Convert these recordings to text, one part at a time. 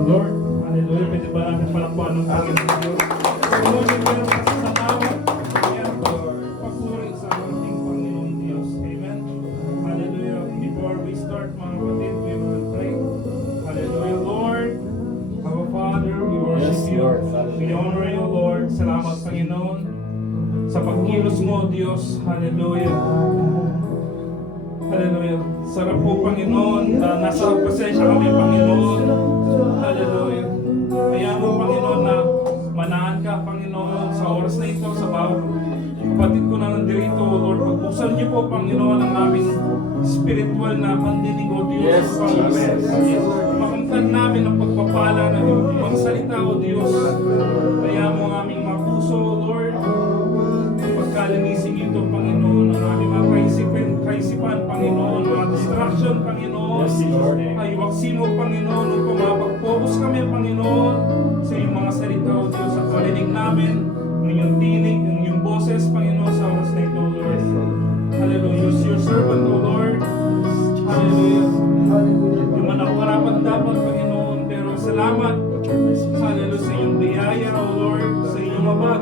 Lord. Hallelujah. Pwede ba natin palakpakan ng Panginoon Diyos? Lord, yung meron kasi sa tawag. Kaya, papuri sa ating Panginoon Diyos. Amen. Hallelujah. Before we start, mga kapatid, we will pray. Hallelujah. Lord, our Father, we worship you. We honor you, Lord. Salamat, Panginoon, sa pagkilos mo, Diyos. Hallelujah. Hallelujah. Sarap po, Panginoon, na nasa presensya kami, Panginoon. Hallelujah. Kaya mo, Panginoon, na manahan ka, Panginoon, sa oras na ito, sa bawat kapatid ko na nandito, Lord. Pagbusan niyo po, Panginoon, ang aming spiritual na pandinig, O Diyos. Yes, Amen. Jesus. Makamtan namin ang pagpapala ng iyong salita, O Diyos. Kaya mo ang aming mga puso, Lord. Pagkalinisin ito, Panginoon, ang aming mga kaisipan, Panginoon, mga distraction, Panginoon. Yes, Lord. Ay, waksin mo, Panginoon, upang mapag-focus kami, Panginoon, sa iyong mga salita, O Diyos, at marinig namin ang iyong tinig, ang iyong boses, Panginoon, sa oras na ito, Lord. Hallelujah. Use your servant, O Lord. Hallelujah. Yung man ako karapat dapat, Panginoon, pero salamat. Hallelujah sa iyong biyaya, O Lord, sa iyong abad.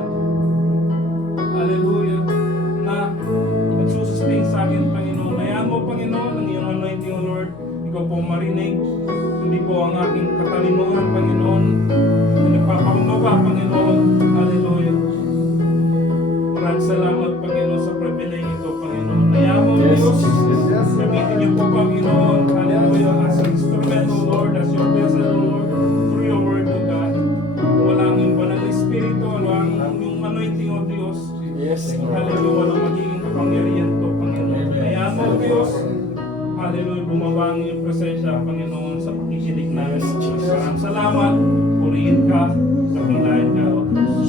Hallelujah. Na nagsusustain sa akin, Panginoon. Hayaan mo, Panginoon, ang iyong anointing, O Lord. Ikaw po marinig. Hindi po ang aking katalinuhan, Panginoon. Nagpapakumbaba, Panginoon. Hallelujah. Maraming salamat, Panginoon, sa privilege ito, Panginoon. Hayaan mo, Yes, Diyos. Jesus. Gamitin niyo po, Panginoon. Hallelujah. As an instrument, O Lord. As your vessel, O Lord. Through your word, O God. Walang yung banal na espiritu. Walang yung anointing, O Diyos. Yes, Lord. Hallelujah. Walang magiging kapangyarihan to, Panginoon. Hayaan mo, Diyos. Hallelujah. Bumaba ang iyong presensya, Panginoon, sa pakikinig namin. Maraming salamat. Purihin ka. Kapilayan ka, O Diyos.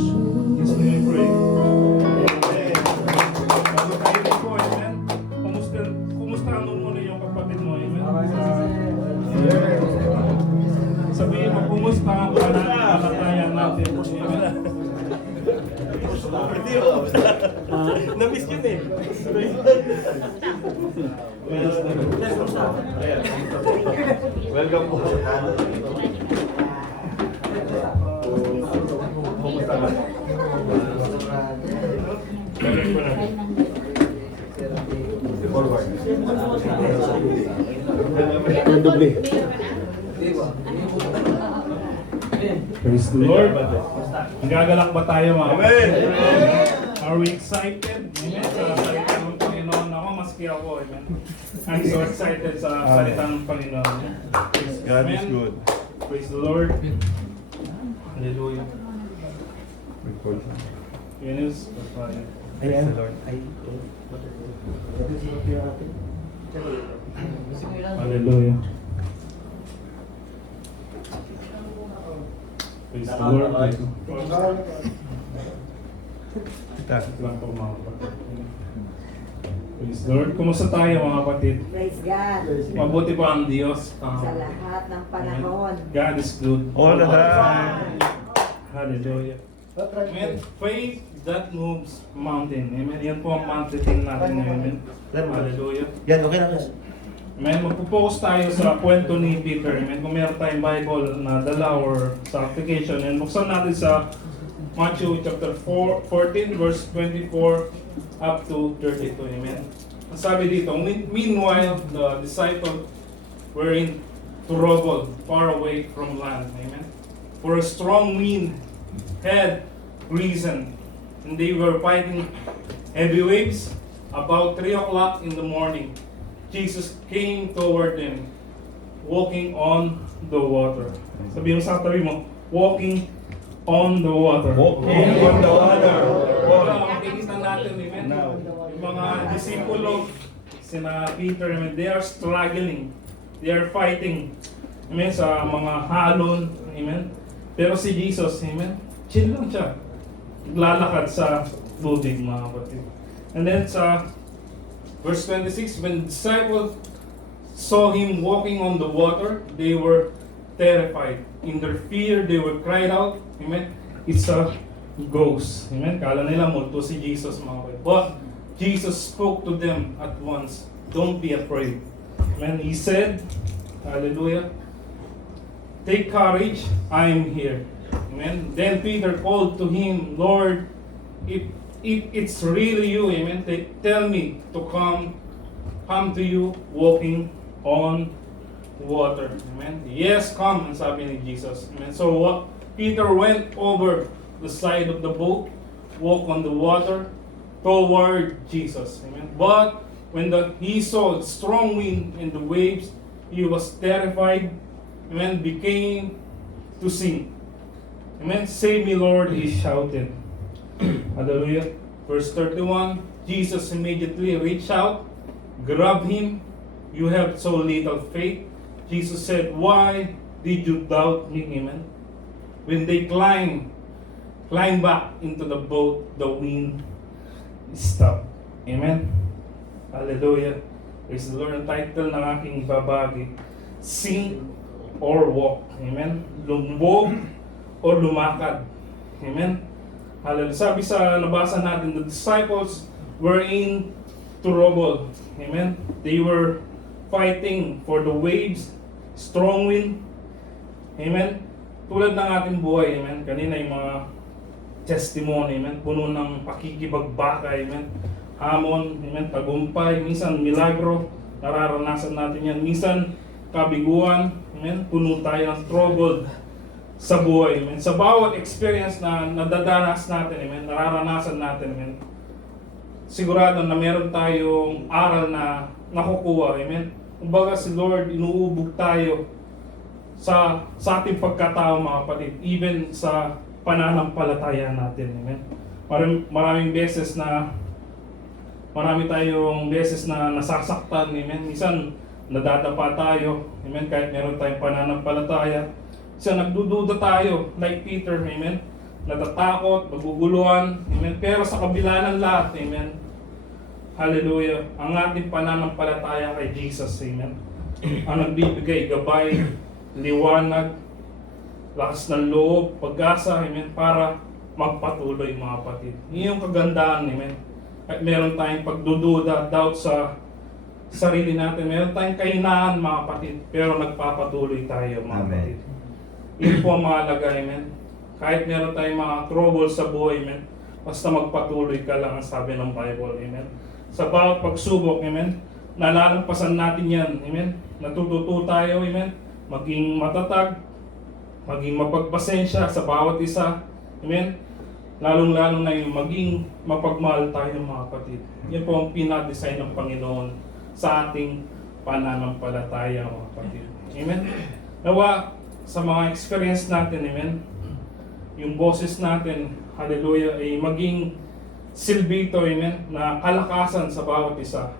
Yes, we pray. Amen. Bago tayo rin po, amen. Kumusta ang muna yung kapatid mo, amen? Sabihin mo, kumusta ang pananampalataya natin, amen? Na-miss yun eh. Welcome po. Kumusta ba? Forward. Doble. Praise the Lord. Nagagalak ba tayo, mga Amen. Are we excited? Amen. Sa salita ng Panginoon. Ako, maski ako. Amen. I'm so excited sa salita ng Panginoon. Praise God is Amen. good. Praise the Lord. Hallelujah. Yun is Praise the Lord. Hallelujah. Praise the Lord. Lang po, mga kapatid. Praise the Lord. Kumusta tayo, mga kapatid? Praise God. Mabuti ba ang Diyos? Sa lahat ng panahon. God is good. All the time. Hallelujah. Amen. Faith that moves mountain. Amen. Yan po ang mountain natin ngayon. Amen. Hallelujah. Yan, okay na. Amen. Magpo-focus tayo sa kwento ni Peter. Amen. Kung meron tayong Bible na dala or sa application, and buksan natin sa Matthew chapter 14 verse 24 up to 32. Amen. Ang sabi dito, meanwhile, the disciples were in trouble far away from land. Amen. For a strong wind had risen, and they were fighting heavy waves. About 3 o'clock in the morning, Jesus came toward them, walking on the water. Sabi mo sa tabi mo, walking on the water. Walking on the water. Makikita natin, amen. Yung mga disipulo, sina Peter, amen, they are struggling. They are fighting, amen, sa mga halon, amen. Pero si Jesus, amen, chill lang siya. Naglalakad sa tubig, mga kapatid. And then sa verse 26, when the disciples saw him walking on the water, they were terrified. In their fear, they were cried out, amen, it's a ghost. Amen. Kala nila multo si Jesus, mga kapatid. But Jesus spoke to them at once, don't be afraid. Amen. He said, hallelujah, Take courage, I am here. Amen. Then Peter called to him, Lord, if it's really you, amen, tell me to come to you walking on water. Amen. Yes, come, ang sabi ni Jesus. Amen. So Peter went over the side of the boat, walked on the water toward Jesus. Amen. But when he saw strong wind and the waves, he was terrified. Amen. Became to sink. Amen. Save me, Lord, he shouted. Hallelujah. Verse 31, Jesus immediately reached out, grabbed him. You have so little faith. Jesus said, why did you doubt me? Amen. When they climbed back into the boat, the wind stopped. Amen. Hallelujah. Praise the Lord. Ang title ng aking babagi, Sink or Walk. Amen. Lumubog o lumakad. Amen. Hallelujah. Sabi sa nabasa natin, the disciples were in trouble. Amen. They were fighting for the waves, strong wind. Amen. Tulad ng ating buhay. Amen. Kanina yung mga testimony. Amen. Puno ng pakikibagbakay. Amen. Hamon. Amen. Tagumpay. Minsan milagro. Nararanasan natin yan. Minsan kabiguan. Amen. Puno tayo ng trouble sa buhay. Amen. Sa bawat experience na nadadanas natin, amen, nararanasan natin, amen, sigurado na meron tayong aral na nakukuha. Amen. Kumbaga si Lord, inuubog tayo sa ating pagkatao, mga kapatid, even sa pananampalataya natin. Amen. Marami tayong beses na nasasaktan. Amen. Minsan nadadapa tayo. Amen. Kahit meron tayong pananampalataya. Kasi nagdududa tayo, like Peter, amen, natatakot, maguguluhan, amen, pero sa kabila ng lahat, amen, hallelujah, ang ating pananampalataya kay Jesus, amen, ang nagbibigay gabay, liwanag, lakas ng loob, pag-asa, amen, para magpatuloy, mga kapatid. Iyon yung kagandahan, amen, at meron tayong pagdududa, doubt sa sarili natin, meron tayong kahinaan, mga kapatid, pero nagpapatuloy tayo, mga kapatid. Yun po ang mahalaga, amen. Kahit meron tayong mga trouble sa buhay, amen, basta magpatuloy ka lang, ang sabi ng Bible, amen. Sa bawat pagsubok, amen, nalalampasan natin yan, amen. Natututo tayo, amen, maging matatag, maging mapagpasensya sa bawat isa, amen. Lalong-lalo na yung maging mapagmahal tayo, mga kapatid. Yan po ang pinadesign ng Panginoon sa ating pananampalataya, mga kapatid. Amen. Nawa, sa mga experience natin, amen, yung boses natin, hallelujah, ay maging silbito, amen, na kalakasan sa bawat isa.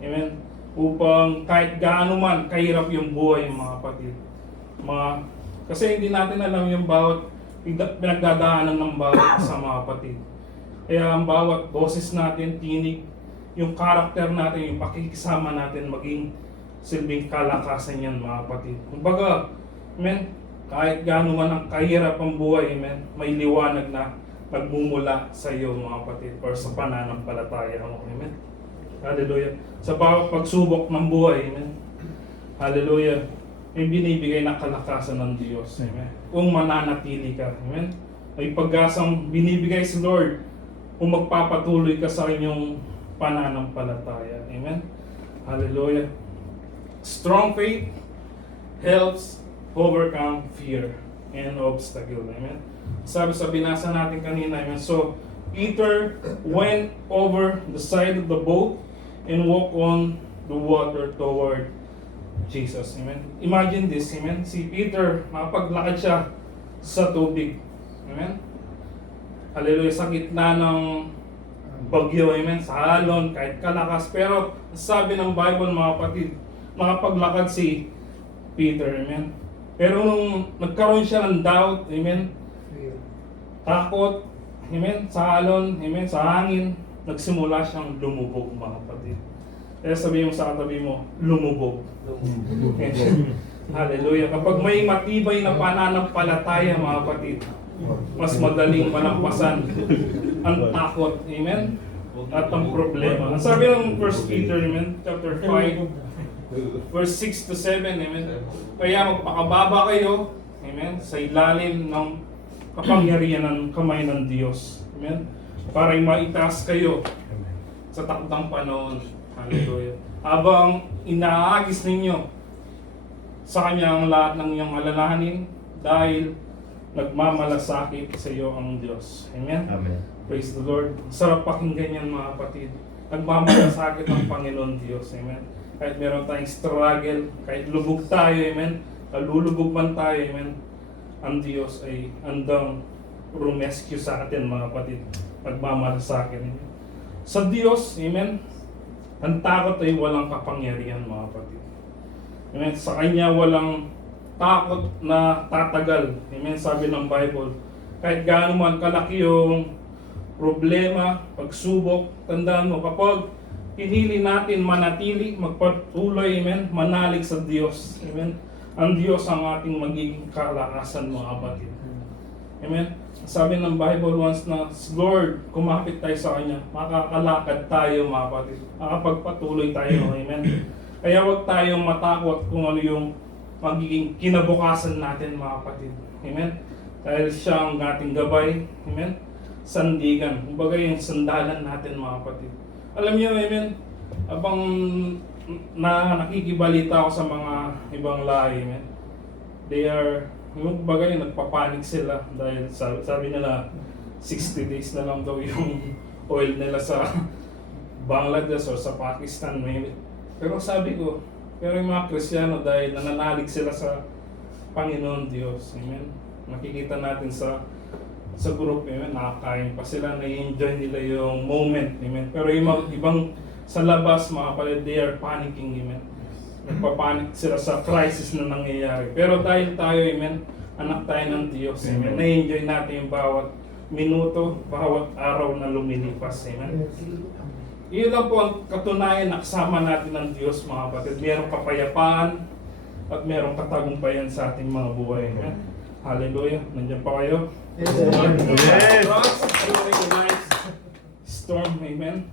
Amen. Upang kahit gaano man kahirap yung buhay, mga kapatid. Kasi hindi natin alam yung bawat pinagdadaanan ng bawat isa, mga kapatid. Kaya ang bawat boses natin, tinig, yung karakter natin, yung pakikisama natin, maging silbing kalakasan yan, mga kapatid. Kumbaga, amen, kahit gaano man ang kahirap ang buhay, amen, may liwanag na nagmumula sa iyo, mga kapatid, or sa pananampalataya mo, amen. Hallelujah. Sa bawat pagsubok ng buhay, amen, hallelujah, may binibigay na kalakasan ng Diyos, amen. Kung mananatili ka, amen, may pag-asang binibigay si Lord kung magpapatuloy ka sa inyong pananampalataya, amen. Hallelujah. Strong faith helps overcome fear and obstacle. Amen. Sabi sa binasa natin kanina, amen. So, Peter went over the side of the boat and walked on the water toward Jesus. Amen. Imagine this, amen. Si Peter, makapaglakad siya sa tubig. Amen. Hallelujah. Sa gitna ng bagyo, amen. Sa alon, kahit kalakas. Pero, sabi ng Bible, mga kapatid, makapaglakad si Peter, amen. Pero nung nagkaroon siya ng doubt, amen, takot, amen, sa alon, amen, sa hangin, nagsimula siyang lumubog, mga kapatid. Kaya sabihin mo sa katabi mo, lumubog. Hallelujah. Kapag may matibay na pananampalataya, mga kapatid, mas madaling malampasan ang takot, amen, at ang problema. Ang sabi ng 1 Peter, amen, chapter 5, verse 6 to 7, amen. Kaya magpakababa kayo amen, sa ilalim ng kapangyarihan ng kamay ng Diyos. Amen. Para maitaas kayo sa takdang panahon. Hallelujah. Habang inaagis ninyo sa Kanya ang lahat ng iyong alalahanin dahil nagmamalasakit sa iyo ang Diyos. Amen. Amen. Praise the Lord. Sarap pakinggan yan mga kapatid. Nagmamalasakit ang Panginoon Diyos. Amen. Kahit meron tayong struggle, kahit lubog tayo, amen. Nalulubog man tayo, amen. Ang Diyos ay andang rumescue sa atin mga kapatid. Nagmamalasakit. Amen. Sa Diyos, amen. Ang takot ay walang kapangyarihan mga kapatid. Amen. Sa Kanya walang takot na tatagal. Amen. Sabi ng Bible. Kahit gaano man kalaki yung problema, pagsubok, tandaan mo, kapag pinili natin manatili, magpatuloy, amen, manalig sa Diyos. Amen. Ang Diyos ang ating magiging kalakasan mga kapatid. Amen. Sabi ng Bible once na, Lord, kumapit tayo sa Kanya, makakalakad tayo mga kapatid. Makapagpatuloy tayo. Amen. Kaya huwag tayong matakot kung ano yung magiging kinabukasan natin mga kapatid. Amen. Dahil siya ang ating gabay. Amen. Sandigan. Kumbaga yung sandalan natin mga kapatid. Alam niyo, amen, abang nakikibalita ako sa mga ibang lahi, amen, they are, yung kumbaga yung nagpapanik sila dahil sabi nila 60 days na lang daw yung oil nila sa Bangladesh o sa Pakistan. Pero sabi ko, pero yung mga Kristiyano dahil nananalig sila sa Panginoon Diyos, amen, nakikita natin sa group, amen, nakakain pa sila, na-enjoy nila yung moment, amen. Pero yung mga ibang sa labas, mga kapatid, they are panicking, amen. Nagpapanik sila sa crisis na nangyayari. Pero dahil tayo, amen, anak tayo ng Diyos, amen, na-enjoy natin yung bawat minuto, bawat araw na lumilipas, amen. Yun lang po ang katunayan na kasama natin ng Diyos, mga kapatid. Merong kapayapaan at merong katagumpayan sa ating mga buhay, amen. Hallelujah. Nandiyan pa kayo? Yes. Storm, amen.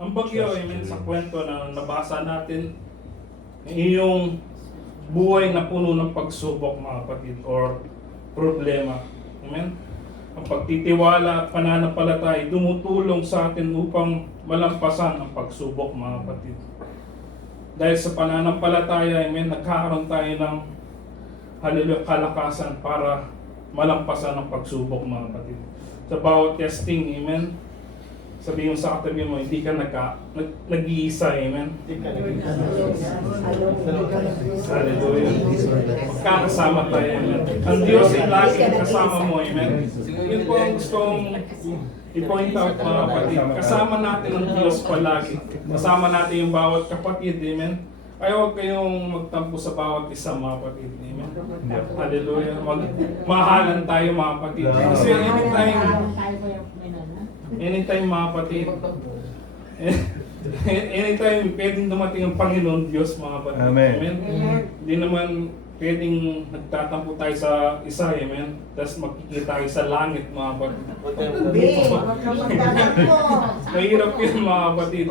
Ang bagyo, amen, sa kwento na nabasa natin, yung buhay na puno ng pagsubok, mga kapatid, or problema. Amen. Ang pagtitiwala at pananampalataya tumutulong sa atin upang malampasan ang pagsubok, mga kapatid. Dahil sa pananampalataya, amen, nagkakaroon tayo ng hallelujah, kalakasan para malampasan ang pagsubok, mga kapatid. Sa bawat testing, amen, sabihin mo sa katabi mo, hindi ka nag-iisa, amen. Hallelujah. Magkakasama tayo, amen. Ang Diyos ay laging kasama mo, amen. Yun po ang gustong i-point out, mga kapatid. Kasama natin ang Diyos palagi. Kasama natin yung bawat kapatid, amen. Kaya huwag kayong magtampo sa bawat isa, mga kapatid. Amen. Hallelujah. Mahalan tayo, mga kapatid. Kasi anytime, mga kapatid, anytime pwedeng dumating ang Panginoon Diyos, mga kapatid. Amen. Amen. Hindi naman pwedeng nagtatampo tayo sa isa, amen. Tapos magkikita tayo sa langit, mga kapatid. Mahirap yun, mga kapatid.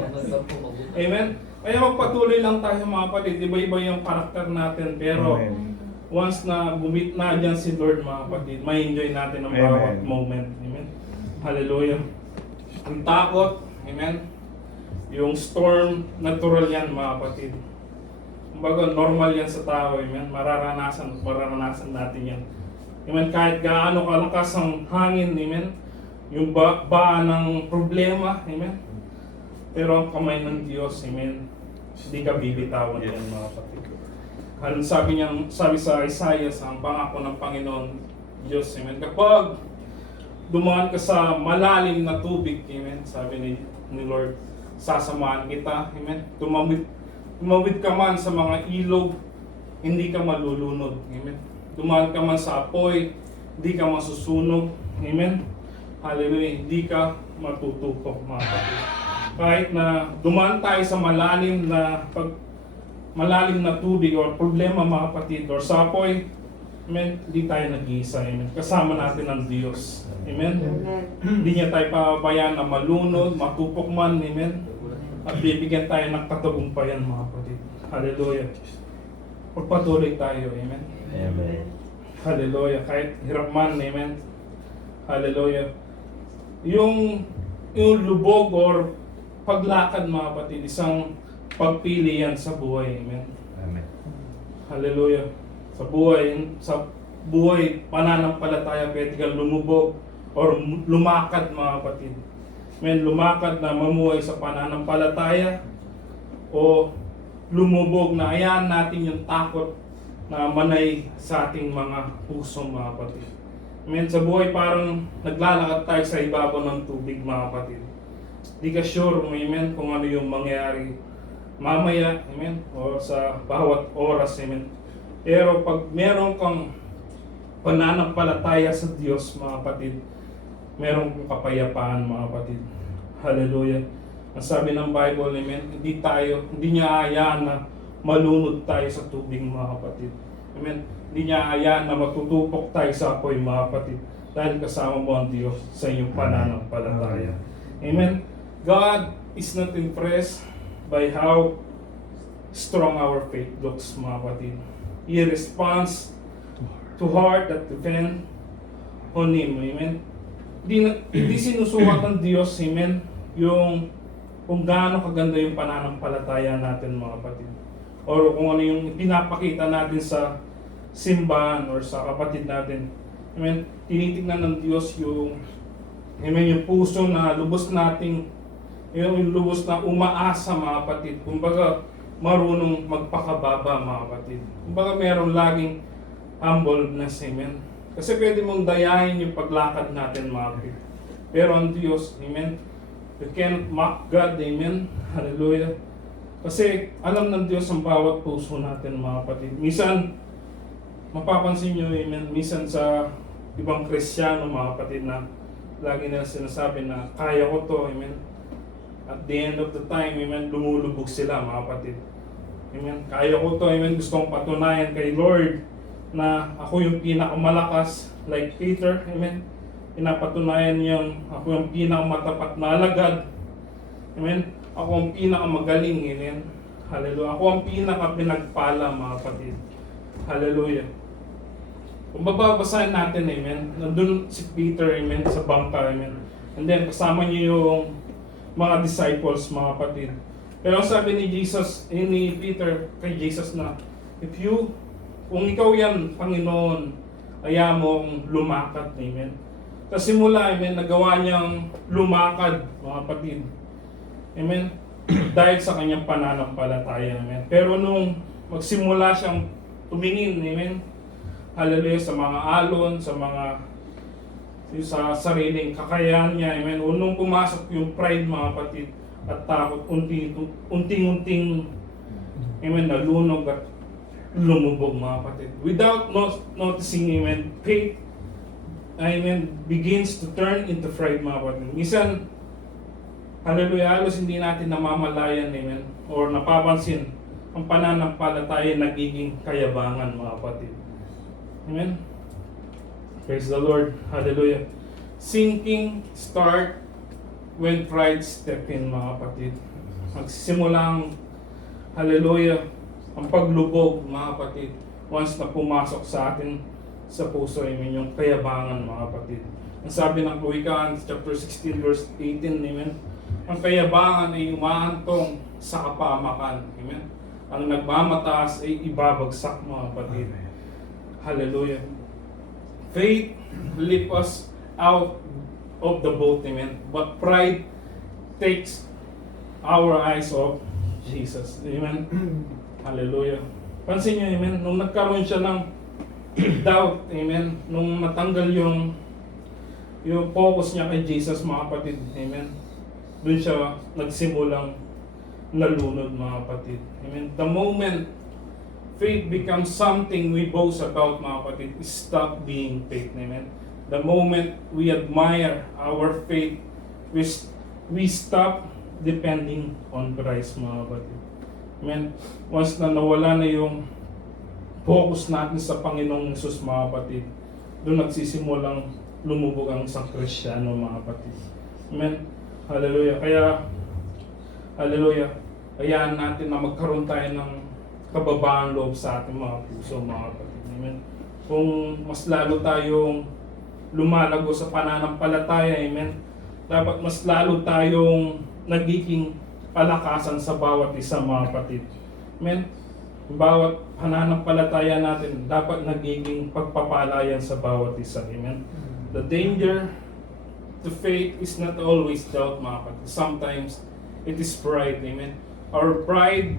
Amen. Kaya magpatuloy lang tayo, mga kapatid. Iba-iba yung karakter natin. Pero Amen. once na bumit na dyan si Lord, mga kapatid, may enjoy natin ang bawat Amen. moment. Amen. Hallelujah. Ang takot, amen. Yung storm, natural yan, mga kapatid. Kumbaga, normal yan sa tao, amen. Mararanasan natin yan. Amen. Kahit gaano kalakas ang hangin, amen. Yung baan ng problema, amen. Pero ang kamay ng Diyos, amen, hindi ka bibitawan yan, mga kapatid. Sabi sa Isaiah, ang pangako ng Panginoon Diyos, amen, kapag dumaan ka sa malalim na tubig, amen, sabi ni Lord, sasamahan kita, amen. Tumawid ka man sa mga ilog, hindi ka malulunod, amen. Dumaan ka man sa apoy, hindi ka masusunog, amen. Hallelujah, hindi ka matutupok, mga kapatid. Kahit na dumaan tayo sa malalim na tubig o problema, mga kapatid, or sa apoy, amen, hindi tayo nag-iisa, amen. Kasama natin ang Diyos, amen. Hindi niya tayo pababayaan na malunod, matupok man, amen. At bibigyan tayo ng katagumpayan, mga kapatid. Hallelujah. Pagpatuloy tayo, amen. Amen. Hallelujah. Kahit hirap man, amen. Hallelujah. Yung lubog or paglakad, mga kapatid, isang pagpili yan sa buhay, amen. Amen. Hallelujah. Sa buhay, pananampalataya, pwede kang lumubog or lumakad, mga kapatid. Amen, lumakad na mamuhay sa pananampalataya o lumubog na ayahan natin yung takot na manay sa ating mga puso, mga kapatid. Amen, sa buhay parang naglalakad tayo sa ibabaw ng tubig, mga kapatid. Di ka sure, amen, kung ano yung mangyayari mamaya, amen, o sa bawat oras, amen. Pero pag meron kang pananampalataya sa Diyos, mga kapatid, meron kang kapayapaan, mga kapatid. Hallelujah. Ang sabi ng Bible, amen, hindi niya hayaan na malunod tayo sa tubig, mga kapatid. Amen. Hindi niya hayaan na matutupok tayo sa apoy, mga kapatid. Dahil kasama mo ang Diyos sa inyong pananampalataya. Amen. God is not impressed by how strong our faith looks, mga kapatid. He responds to heart that depend on Him. Amen. Hindi sinusukat ng Diyos, amen, yung kung gaano kaganda yung pananampalataya natin, mga kapatid. Or kung ano yung pinapakita natin sa simbahan or sa kapatid natin. Amen. Tinitingnan ng Diyos yung, amen, yung puso na lubos nating, yung lubos na umaasa, mga kapatid. Kumbaga, marunong magpakababa, mga kapatid. Kumbaga, meron laging humbleness, amen. Kasi pwede mong dayahin yung paglakad natin, mga kapatid. Pero ang Diyos, amen, you can't mock God, amen. Hallelujah. Kasi alam ng Diyos ang bawat puso natin, mga kapatid. Minsan, mapapansin nyo, amen, minsan sa ibang Kristiyano, mga kapatid, na lagi nila sinasabi na kaya ko to, amen. At the end of the time, amen, lumulubog sila, mga kapatid. Amen. Kaya ko to, amen. Gusto kong patunayan kay Lord na ako yung pinakamalakas, like Peter, amen. Pinapatunayan niyang ako yung pinakamatapat na alagad. Amen. Ako ang pinakamagaling, amen. Hallelujah. Ako ang pinakapinagpala, mga kapatid. Hallelujah. Kung babasahin natin, amen, nandun si Peter, amen, sa bangka, amen. And then kasama niyo yung mga disciples, mga kapatid. Pero ang sabi ni Jesus, ni Peter kay Jesus na, kung ikaw yan, Panginoon, ayaw mong lumakad, amen. Sa simula, amen, nagawa niyang lumakad, mga kapatid. Amen. Dahil sa kanyang pananampalataya, amen. Pero nung magsimula siyang tumingin, amen, hallelujah, sa mga alon, sa sariling kakayahan niya, amen. O nung pumasok yung pride, mga kapatid, at takot, unting-unting, amen, nalunog at lumubog, mga kapatid. Without noticing, amen, faith, amen, begins to turn into pride, mga kapatid. Minsan, hallelujah, halos hindi natin namamalayan, amen, or napapansin, ang pananampalataya nagiging kayabangan, mga kapatid. Amen. Praise the Lord. Hallelujah. Sinking start when pride step in, mga kapatid. Magsimulang, hallelujah, ang paglubog, mga kapatid, once na pumasok sa atin sa puso, amen, yung kayabangan, mga kapatid. Ang sabi ng Kawikaan, chapter 16, verse 18, amen, ang kayabangan ay umahantong sa kapamakan, amen. Ang nagmamataas ay ibabagsak, mga kapatid. Hallelujah. Faith lift us out of the boat, amen. But pride takes our eyes off Jesus. Amen. Hallelujah. Pansin niyo, amen, nung nagkaroon siya ng doubt, amen, nung natanggal yung focus niya kay Jesus, mga kapatid, amen, doon siya nagsimulang nalunod, mga kapatid. Amen. The moment faith becomes something we boast about, mga kapatid, stop being faith, amen. The moment we admire our faith, we stop depending on Christ, mga kapatid. Amen. Once na nawala na yung focus natin sa Panginoong Jesus, mga kapatid, doon nagsisimulang lumubog ang isang Kristiyano, mga kapatid. Amen. Hallelujah. Kaya, hallelujah, hayaan natin na magkaroon tayo ng kababaan loob sa ating mga puso, mga kapatid. Amen. kung mas lalo tayong lumalago sa pananampalataya, amen, dapat mas lalo tayong nagiging palakasan sa bawat isa, mga kapatid. Amen. Bawat pananampalataya natin dapat nagiging pagpapalayan sa bawat isa. Amen. The danger to faith is not always doubt, mga kapatid. Sometimes it is pride. Amen. Our pride,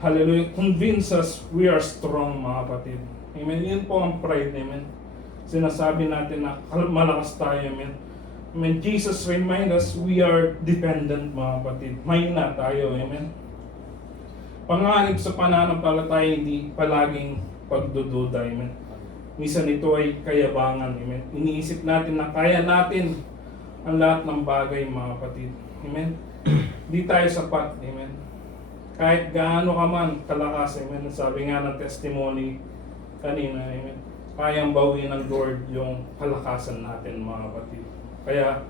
hallelujah, convince us we are strong, mga kapatid. Amen. Yun po ang pride. Amen. Sinasabi natin na malakas tayo. Amen. Amen. Jesus remind us we are dependent, mga kapatid. Mahina tayo. Amen. Panganib sa pananampalataya, hindi palaging pagdududa. Amen. Minsan ito ay kayabangan. Amen. Iniisip natin na kaya natin ang lahat ng bagay, mga kapatid. Amen. Di tayo sapat. Amen. Kahit gaano ka man kalakas. Amen. Sabi nga ng testimony kanina. Amen. Kayang bawiin ng Lord yung kalakasan natin, mga kapatid. Kaya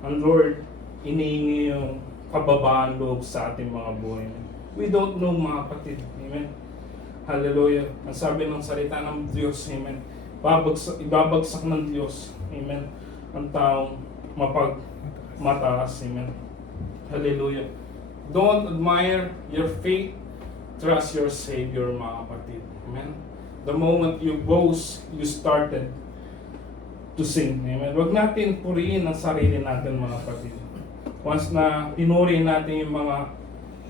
ang Lord iniingi yung kababaan loob sa ating mga buhay. Amen. We don't know, mga kapatid. Amen. Hallelujah. Ang sabi ng salita ng Diyos, amen, ibabagsak ng Diyos, amen, ang taong mapagmataas, amen. Hallelujah. Don't admire your faith, trust your Savior, mga kapatid. Amen. The moment you boast, you started to sing. Amen. Huwag natin purihin ang sarili natin, mga kapatid. Once na pinuri natin yung mga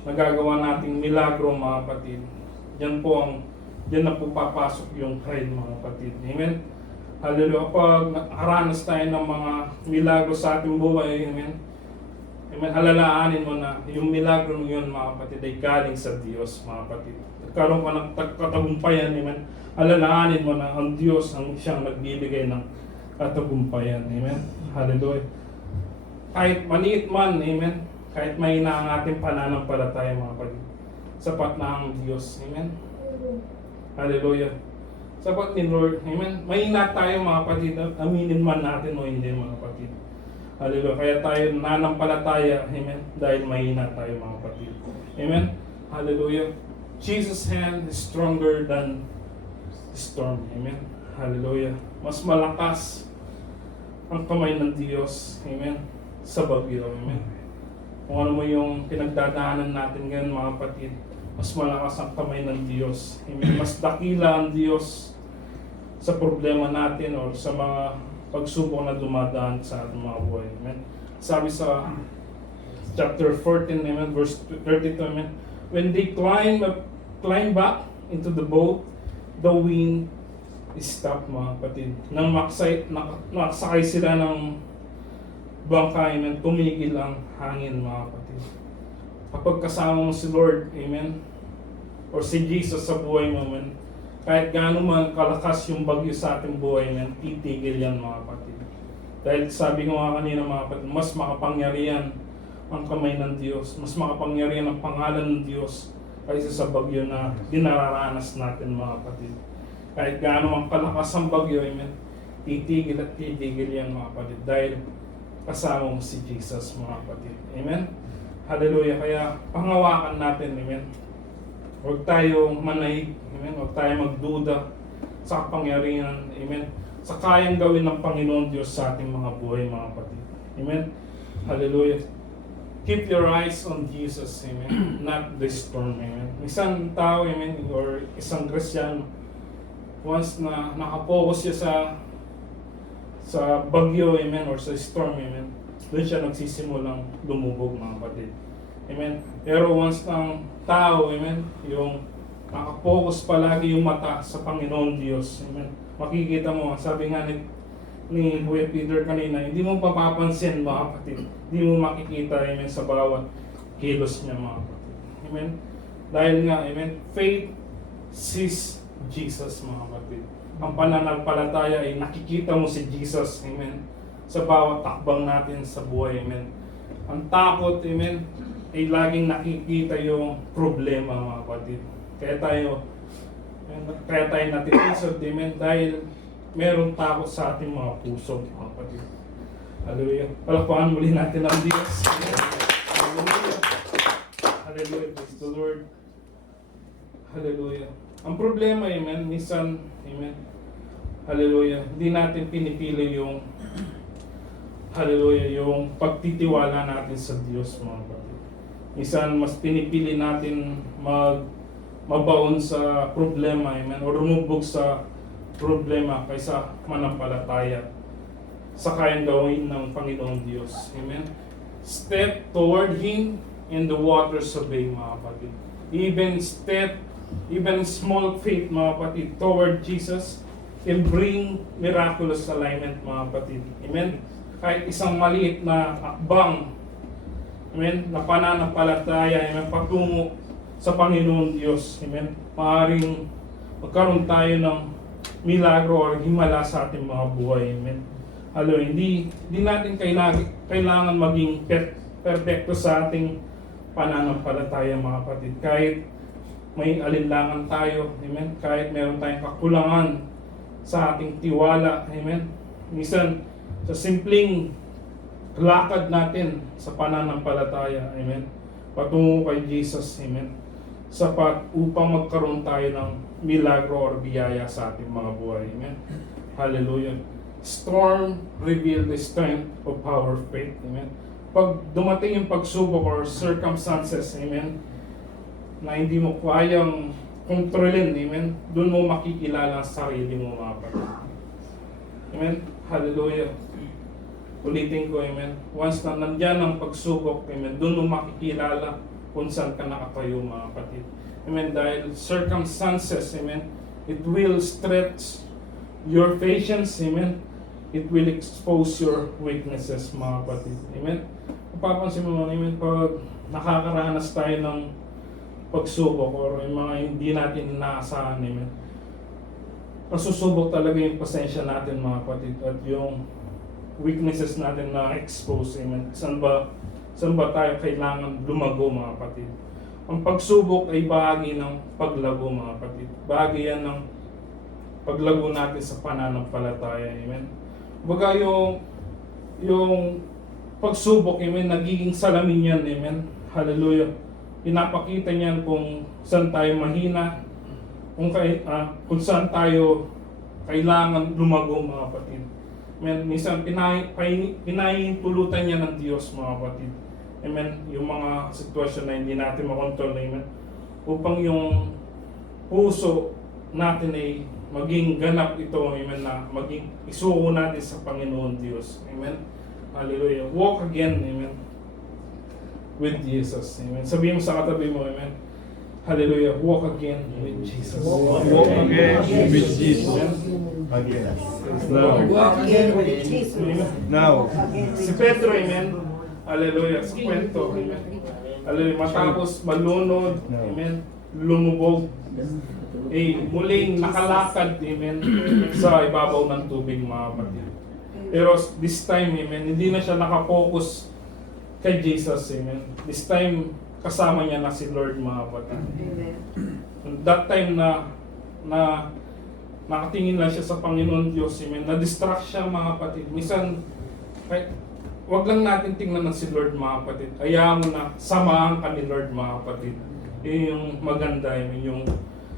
nagagawa nating milagro, mga kapatid, diyan na po papasok yung pride, mga kapatid. Amen. Hallelujah. Kapag nakaranas tayo ng mga milagro sa ating buhay, amen, amen, halalaanin mo na yung milagro yun, mga kapatid, ay galing sa Diyos, mga kapatid. Nagkaroon ka ng katagumpayan, amen, halalaanin mo na ang Diyos ang siyang nagbibigay ng katagumpayan. Amen. Hallelujah. Kahit maliit man, amen, kahit mahina ang ating pananampalataya, mga kapatid, sapat na ang Diyos. Amen. Hallelujah. Sapat ni Lord. Amen. Mahina tayo, mga kapatid. Aminin man natin o hindi, mga kapatid. Hallelujah. Kaya tayo nanampalataya. Amen. Dahil mahina tayo, mga kapatid. Amen. Hallelujah. Jesus' hand is stronger than storm. Amen. Hallelujah. Mas malakas ang kamay ng Diyos. Amen. Sa bagyo. Amen. Kung ano mo yung pinagdadaanan natin ngayon, mga kapatid, mas malakas ang kamay ng Diyos. Amen. Mas dakila ang Diyos sa problema natin o sa mga pagsubok na dumadaan sa ating mga buhay. Amen. Sabi sa chapter 14, amen, verse 32, amen, when they climb back into the boat, the wind is stopped, mga kapatid. Nang maksakay sila ng bangka, amen, tumigil ang hangin, mga kapatid. Kapag kasama mo si Lord, amen, or si Jesus sa buhay mo, amen, kahit gaano man kalakas yung bagyo sa ating buhay, amen, titigil yan, mga kapatid. Dahil sabi ko nga kanina, mga kapatid, mas makapangyarihan ang kamay ng Diyos, mas makapangyarihan ang pangalan ng Diyos kaysa sa bagyo na dinararanas natin, mga kapatid. Kahit gaano man kalakas ang bagyo, amen, titigil at titigil yan, mga kapatid. Dahil kasama mo si Jesus, mga kapatid. Amen? Hallelujah. Kaya pangawakan natin, amen. Huwag tayong manahig, amen. Huwag tayong magduda sa kapangyarihan, amen, sa kayang gawin ng Panginoon Diyos sa ating mga buhay, mga kapatid. Amen? Hallelujah. Keep your eyes on Jesus, amen, not the storm, amen. Isang tao, amen, or isang Kristyano, once na nakapokus siya sa bagyo, amen, or sa storm, amen, doon siya nagsisimulang lumubog, mga kapatid. Amen. Pero once ng tao, amen, yung nakapokus palagi yung mata sa Panginoon Diyos, amen, makikita mo, sabi nga ni Kuya Peter kanina, hindi mo papapansin, mga kapatid, hindi mo makikita, amen, sa bawat kilos niya, mga kapatid. Amen. Dahil nga, amen, faith sees Jesus, mga kapatid. Ang pananampalataya ay nakikita mo si Jesus, amen, sa bawat takbang natin sa buhay, amen. Ang takot, amen, ay laging nakikita yung problema, mga kapatid. Kaya tayo natitisod, amen, dahil merong takot sa ating mga puso, mga kapatid. Hallelujah. Palakpakan muli natin ang Diyos. Hallelujah. Hallelujah. Praise the Lord. Hallelujah. Ang problema, amen, minsan, amen, hallelujah, hindi natin pinipili yung hallelujah, yung pagtitiwala natin sa Diyos, mga kapatid. Minsan, mas pinipili natin mabaon sa problema, amen, o rumubog sa problema kaysa manampalataya sa kayang gawin ng Panginoong Diyos. Amen. Step toward Him in the waters obey, mga kapatid. Even small faith, mga kapatid, toward Jesus can bring miraculous alignment, mga kapatid. Amen. Kahit isang maliit na akbang, amen, na pananampalataya, amen, patungo sa Panginoon Diyos, amen, maaaring magkaroon tayo ng milagro o himala sa ating mga buhay, amen. Hindi natin kailangan maging perfecto sa ating pananampalataya, mga kapatid. Kahit may alinlangan tayo, amen, kahit meron tayong kakulangan sa ating tiwala, amen. Minsan, sa simpleng lakad natin sa pananampalataya, amen, patungo kay Jesus, amen, sapat upang magkaroon tayo ng milagro or biyaya sa ating mga buhay, amen. Hallelujah. Storm reveal the strength of our faith, amen. Pag dumating yung pagsubok or circumstances, amen, na hindi mo kayang kontrolin, amen, doon mo makikilala ang sarili mo, mga kapatid. Amen. Hallelujah. Ulitin ko, amen. Once na nandyan ang pagsubok, amen, doon mo makikilala kung saan ka nakatayo, mga kapatid. Amen. Dahil circumstances, amen, it will stretch your patience, amen. It will expose your weaknesses, mga kapatid. Amen. Mapapansin mo, amen, pag nakakaranas tayo ng pagsubok or yung mga hindi natin inaasahan, amen, masusubok talaga yung pasensya natin, mga kapatid, at yung weaknesses natin na expose, amen. Saan ba tayo kailangan lumago, mga kapatid? Ang pagsubok ay bahagi ng paglago, mga kapatid. Bahagi yan ng paglago natin sa pananampalataya, amen. Baga yung pagsubok, amen, nagiging salamin yan, amen. Hallelujah. Pinapakita niyan kung saan tayo mahina, kung saan tayo kailangan lumago, mga kapatid. Minsan pinahihintulutan niya ng Diyos, mga kapatid. Amen. Yung mga sitwasyon na hindi natin makontrol, amen, upang yung puso natin ay maging ganap ito, amen, na maging isuko natin sa Panginoon Diyos. Amen. Hallelujah. Walk again, amen, with Jesus. Amen. Sabihin mo sa katabi mo, amen. Hallelujah. Walk again with Jesus. Walk again with Jesus. Again. Now. Walk again with Jesus. Now. Walk again with Si Pedro, amen. Hallelujah. Sa kwento, amen. Hallelujah. Matapos malunod, amen, lumubog, muling nakalakad, amen, sa ibabaw ng tubig, mga kapatid. Pero this time, amen, hindi na siya nakapokus kay Jesus, amen. This time, kasama niya na si Lord, mga kapatid. Amen. That time na nakatingin lang siya sa Panginoon Diyos, amen, na-distract siya, mga kapatid. Minsan, wag lang natin tingnan na si Lord, mga kapatid. Hayaan mo na samahan ka ni Lord, mga kapatid. Yun yung maganda, amen, yung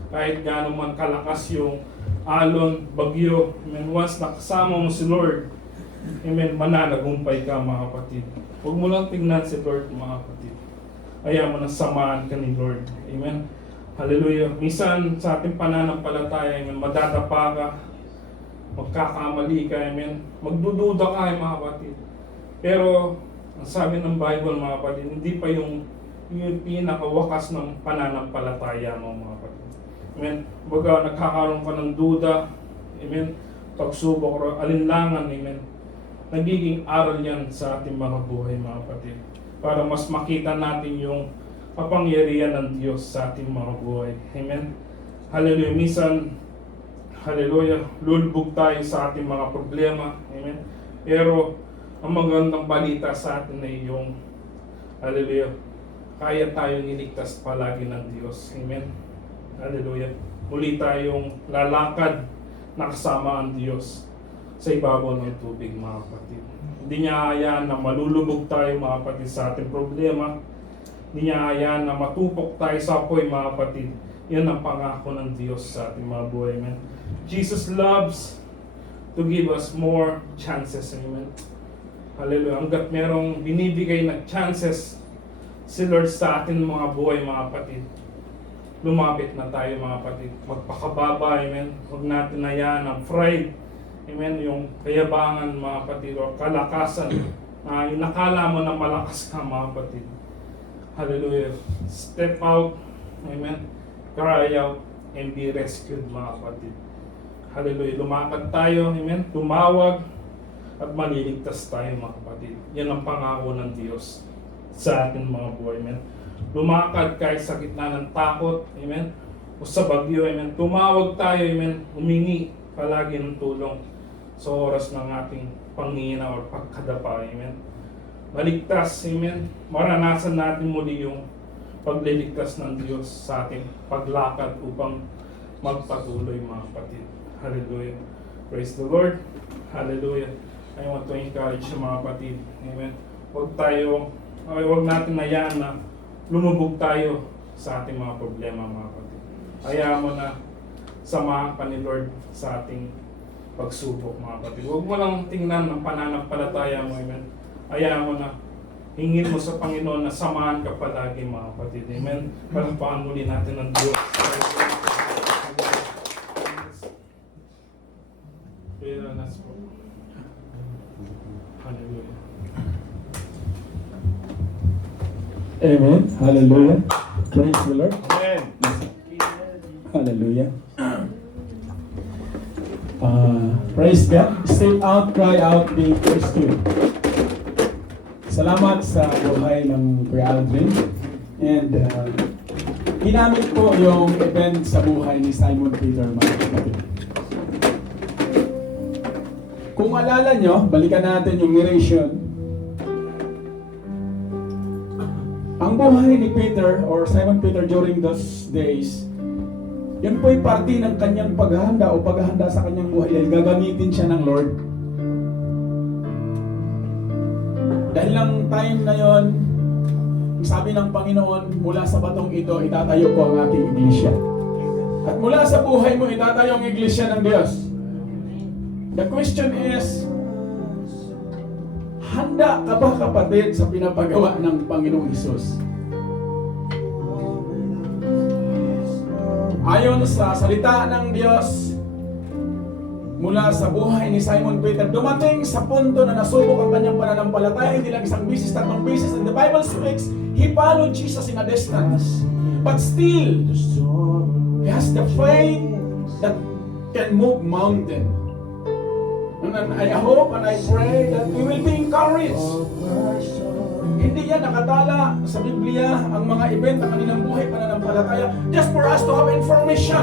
kahit gaano man kalakas yung alon, bagyo, amen, once nakasama mo si Lord, amen, mananagumpay ka, mga kapatid. Huwag mo lang tingnan si Lord, mga kapatid. Hayaan mo na samahan ka ni Lord. Amen. Hallelujah. Minsan sa ating pananampalataya, amen, madadapa ka, magkakamali ka, amen, magdududa ka, mga kapatid. Pero ang sabi ng Bible, mga kapatid, hindi pa yung pinakawakas ng pananampalataya mo, mga kapatid. Amen. Baga nagkakaroon ka ng duda, amen, pagsubok o alinlangan, amen, nagiging aral yan sa ating mga buhay, mga kapatid, para mas makita natin yung kapangyarihan ng Diyos sa ating mga buhay. Amen. Hallelujah. Minsan, hallelujah, lulubog tayo sa ating mga problema. Amen. Pero ang magandang balita sa atin ay yung, hallelujah, kaya tayong iligtas palagi ng Diyos. Amen. Hallelujah. Muli tayong lalakad na kasama ang Diyos sa ibabaw ng tubig, mga kapatid. Hindi niya hayaan na malulubog tayo, mga kapatid, sa ating problema. Hindi niya hayaan na matupok tayo sa apoy, mga kapatid. Yan ang pangako ng Diyos sa ating mga buhay. Amen. Jesus loves to give us more chances. Amen. Hallelujah. Hanggat merong binibigay na chances si Lord sa atin mga buhay, mga kapatid, lumapit na tayo mga kapatid. Magpakababa, amen. Huwag natin hayaan ang pride, amen, yung kayabangan mga kapatid, o kalakasan, na yung nakala mo na malakas ka mga kapatid. Hallelujah. Step out, amen. Cry out, and be rescued mga kapatid. Hallelujah. Lumakad tayo, amen. Tumawag, at maliligtas tayo mga kapatid. Yan ang pangako ng Diyos sa ating mga buhay, amen. Lumakad kahit sa gitna ng takot, amen, o sa bagyo, amen. Tumawag tayo, amen, humingi palagi ng tulong sa oras ng ating panghihina o pagkadapa, amen. Maligtas, amen. Maranasan natin muli yung pagliligtas ng Diyos sa ating paglakad upang magpatuloy mga kapatid. Hallelujah. Praise the Lord. Hallelujah. I want to encourage yung mga kapatid, amen. Huwag natin hayaan na lumubog tayo sa ating mga problema mga kapatid. Hayaan mo na samahan ka ni Lord sa ating pagsubok mga kapatid. Huwag mo lang tingnan ang pananampalataya mo, amen. Hayaan mo na hingin mo sa Panginoon na samahan ka palagi mga kapatid, amen. Palapakan muli natin ang Diyos. Hallelujah. Amen. Hallelujah. Praise the Lord. Amen. Hallelujah. Praise God. Step out, cry out, be rescued. Salamat sa buhay ng Kuya Aldrin. And ginamit po yung event sa buhay ni Simon Peter, mga kapatid. Kung alala nyo, balikan natin yung narration. Ang buhay ni Peter or Simon Peter during those days, yun po'y parte ng kanyang paghahanda o paghahanda sa kanyang buhay dahil gagamitin siya ng Lord. Dahil lang time na yon, sabi ng Panginoon, mula sa batong ito, itatayo ko ang aking iglesia. At mula sa buhay mo, itatayo ang iglesia ng Diyos. The question is, handa ka ba kapatid sa pinapagawa ng Panginoong Hesus? Ayon sa salita ng Diyos, mula sa buhay ni Simon Peter, dumating sa punto na nasubok ang kanyang pananampalataya, hindi lang isang bisis, tatlong bisis, and the Bible speaks, he followed Jesus in a distance. But still, he has the faith that can move mountain. And I hope and I pray that we will be encouraged. Hindi yan nakatala sa Biblia ang mga event ng kanilang buhay pananampalataya just for us to have information.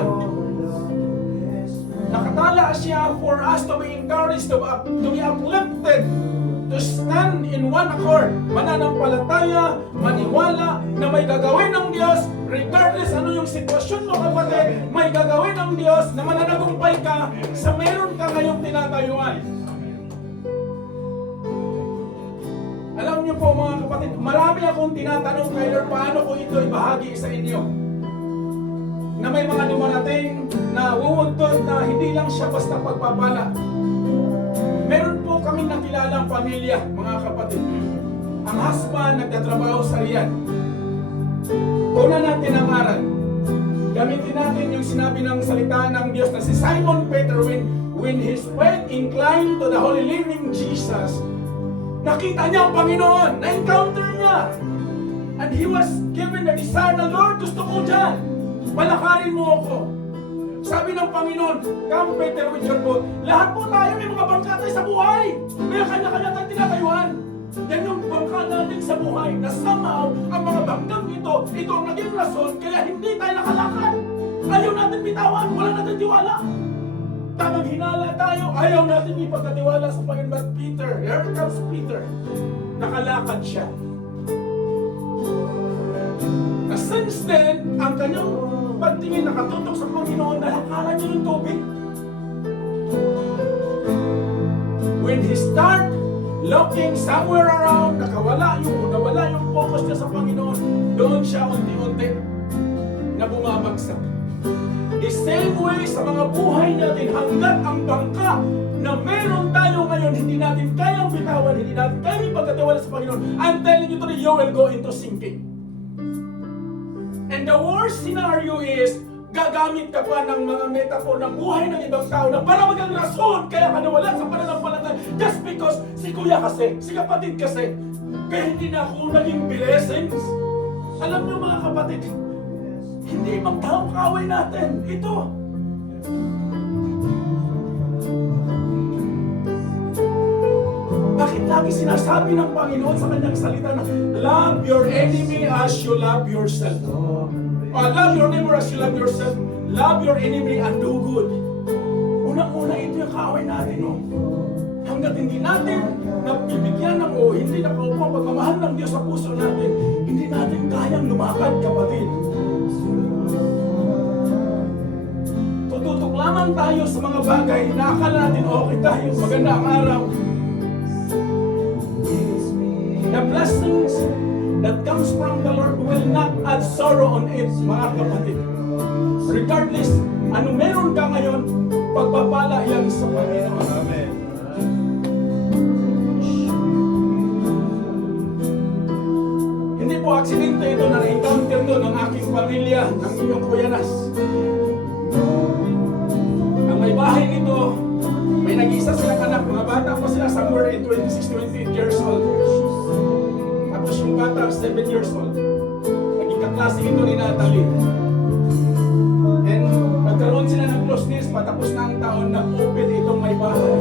Nakatala siya for us to be encouraged, to be uplifted, to stand in one accord, mananampalataya, maniwala na may gagawin ng Diyos regardless ano yung sitwasyon mo kapatid, may gagawin ng Diyos na mananagumpay ka sa meron ka ngayong tinatayuan. Alam niyo po mga kapatid, marami akong tinatanong kay Lord, paano ko ito ibahagi sa inyo? Na may mga dumarating na wuwagtod na hindi lang siya basta pagpapala. Meron po kaming nakilalang pamilya, mga kapatid. Ang husband nagtatrabaho sa Riyadh. Una natin ang aral. Gamitin natin yung sinabi ng salita ng Diyos na si Simon Peter, when his faith inclined to the holy living Jesus, nakita niya ang Panginoon, na-encounter niya. And he was given the desire na, Lord, gusto ko dyan. Palakarin mo ako. Sabi ng Panginoon, come Peter with your boat. Lahat po tayo may mga bangka tayo sa buhay. May kanya-kanya tayong tinatayuan. Yan yung bangka natin sa buhay na somehow ang mga bangkang ito ang naging rason kaya hindi tayo nakalakad. Ayaw natin bitawan, wala natin tiwala. Tamang hinala tayo, ayaw natin ipagkatiwala sa Panginoon. But Peter, here comes Peter. Nakalakad siya. Na since then, ang kanyang pagtingin nakatutok sa Panginoon, nalakaran niya yung tubig. When he start looking somewhere around, nawala yung focus niya sa Panginoon, doon siya unti-unti na bumabagsak. The same way sa mga buhay natin, hanggat ang bangka na meron tayo ngayon, hindi natin kayang bitawan, hindi natin kayang ipagkatiwala sa Panginoon, I'm telling you today, you will go into sinking. And the worst scenario is, gagamit ka pa ng mga metaphor ng buhay ng ibang tao na para maging rason kaya ka nawala sa pananampalataya just because si kuya kasi, si kapatid kasi, kaya hindi na ako naging blessings. Alam niyo mga kapatid, hindi ibang tao kaaway natin. Ito. Bakit lagi sinasabi ng Panginoon sa kanyang salita na love your enemy as you love yourself? Love your neighbor as you love yourself. Love your enemy and do good. Unang-una, ito yung kaaway natin, no? Hanggat hindi natin nabibigyan ng hindi nakaupo ang pagmamahal ng Diyos sa puso natin, hindi natin kayang lumakad, kapatid. Tututok lamang tayo sa mga bagay na akala natin okay tayo, maganda ang araw. The blessings that comes from the Lord will not add sorrow on it, mga kapatid. Regardless, ano meron ka ngayon, pagpapala yan sa Panginoon. Amen. Hindi po aksidente ito na na-encounter to ng aking pamilya, ng inyong kuyanas. Ang may bahay nito, may nag-isa silang anak, mga bata pa sila, somewhere in 26-28 years old. Tapos yung bata, 7 years old. Naging kaklase ito ni Natalie. And nagkaroon sila ng closeness, patapos na ang taon na open itong may bahay.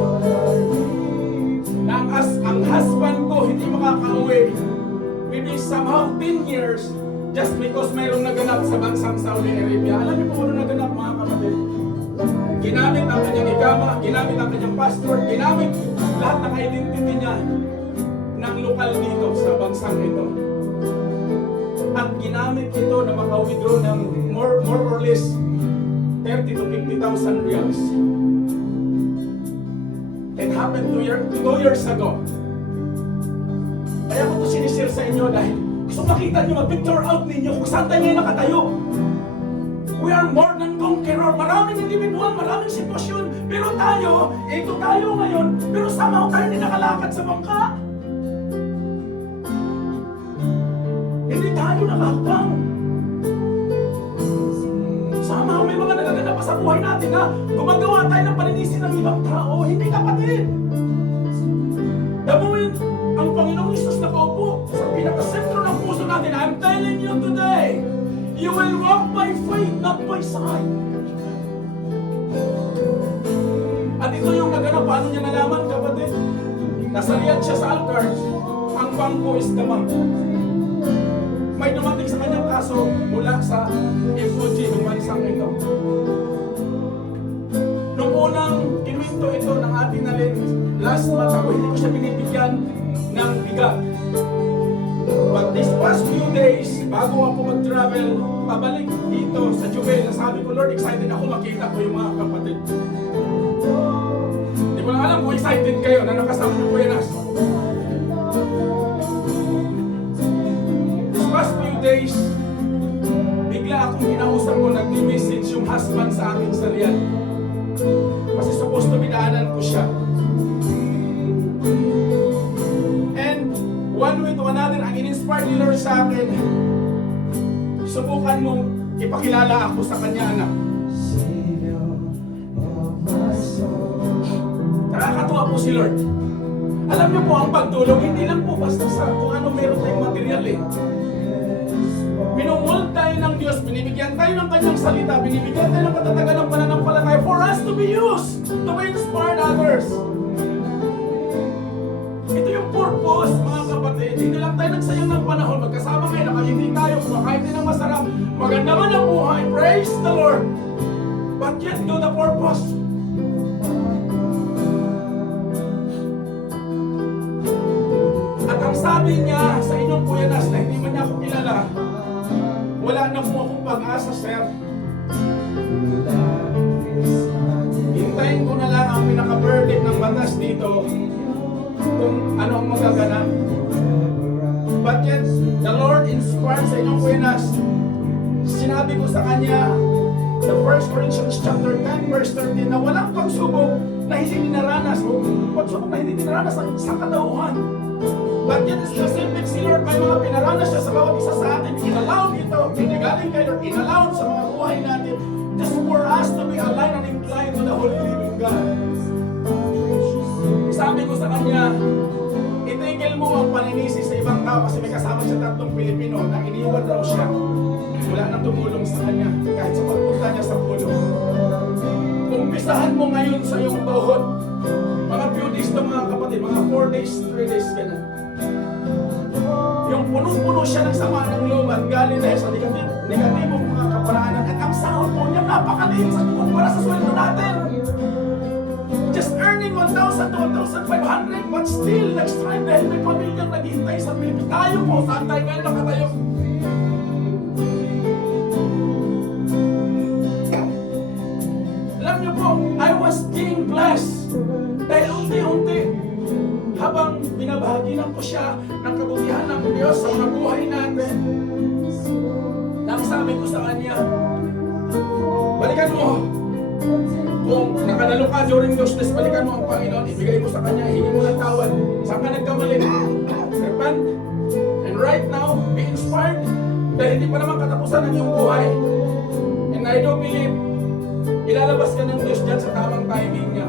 Na ang husband ko hindi makaka-uwi. Maybe somehow 10 years just because mayroong naganap sa bansang Saudi Arabia. Alam niyo po ano naganap, mga kapatid? Ginamit ang kanyang ikama, ginamit ang kanyang passport, ginamit lahat ng identity niya ng lokal dito sa bansang ito. At ginamit ito na maka-withdraw ng more or less 30 to 50,000 reals. It happened 2 years ago. Kaya ko ito sinishare sa inyo dahil gusto makita nyo, mag-picture out ninyo kung saan tayo ngayon nakatayo. We are more than conqueror. Maraming individual, maraming sitwasyon. Pero tayo, ito tayo ngayon, pero somehow tayo hindi nakalakad sa bangka. Hindi tayo nakakbang. Somehow may mga nagaganap pa sa buhay natin na gumagawa tayo ng paninisin ng ibang tao. Hindi, kapatid. The moment ang Panginoong Isus nakaupo sa pinakasentro ng puso natin, I'm telling you today, you will walk by faith, not by sight. At ito yung naganap, paano niya nalaman, kapatid? Nasa Riyadh siya sa Alcar, ang bangko is damang. May dumating sa kanyang kaso mula sa FOG ng bansang ito. Nung unang kinuwento ito ng ating nalin, last month ako, hindi ko siya binibigyan ng bigat. But this past few days, bago ako mag-travel, pabalik dito sa Jubel, sabi ko, Lord, excited ako makita ko yung mga kapatid. Hindi ko lang alam kung excited kayo na nakasama ng Kuyanas. This past few days, bigla akong kinausap ko, nag-message yung husband sa akin sa Riyadh. Kasi supposed to binaanan ko siya. One way to another, ang in-inspire ni Lord sa akin, subukan mong ipakilala ako sa kanya, anak. Nakakatuwa po si Lord. Alam niyo po, ang pagtulong, hindi lang po basta sa kung ano meron tayong material eh. Minumult tayo ng Diyos, binibigyan tayo ng kanyang salita, binibigyan tayo ng katatagan ng pananampalataya for us to be used, to inspire others. Ito yung purpose, mga kapatid. Hindi lang tayo nagsayang ng panahon. Magkasama kayo, nakahindi tayo, kumakain din ng masarap. Maganda man ang buhay. Praise the Lord. But yet, do the purpose. At ang sabi niya sa inyong Kuyanas na hindi man niya ako kilala, wala na po akong pag-asa, sir. Hintayin ko na lang ang pinaka-verdict ng batas dito kung ano ang magaganap. But yet, the Lord inspired sa inyong Kuyanas. Sinabi ko sa kanya, the 1 Corinthians chapter 10 verse 13 na walang pagsubok na hindi dinaranas o pagsubok na hindi dinaranas sa katauhan. But yet specific si Lord, may mga pinaranas siya sa bawat isa sa atin. Inalaw ito, hindi galing kay Lord, inalaw sa mga buhay natin just for us to be aligned and inclined to the Holy Living God. Sabi ko sa kanya, itigil mo ang paninisi sa ibang tao kasi may kasama siya 3 Pilipino na iniwan raw siya. Wala nang tumulong sa kanya kahit sa pagpunta niya sa pulo. Umpisahan mo ngayon sa iyong tuhod. Mga few days to mga kapatid, mga 4 days, 3 days, ganun. Yung punong-puno siya ng sama ng loob at galing dahil sa negatibong mga kaparaanan. At ang sahod po niya napakaliit sa kumpara sa sweldo natin. Just earning 1,000 to 1,500 but still nag-strive dahil may pamilyang naghihintay sa Pilipinas. Tayo po, saan tayo ngayon nakatayo? Alam niyo po, I was being blessed dahil unti-unti habang binabahaginan ko siya ng kabutihan ng Diyos sa mga buhay natin. Nang sabi ko sa kanya, balikan mo. Kung nakanalo ka during those days, balikan mo ang Panginoon, ibigay mo sa Kanya, hingin mo ng tawad. Saan ka nagkamali? Repent. And right now, be inspired dahil hindi pa naman katapusan ng iyong buhay. And I do believe, ilalabas ka ng Diyos dyan sa tamang timing niya.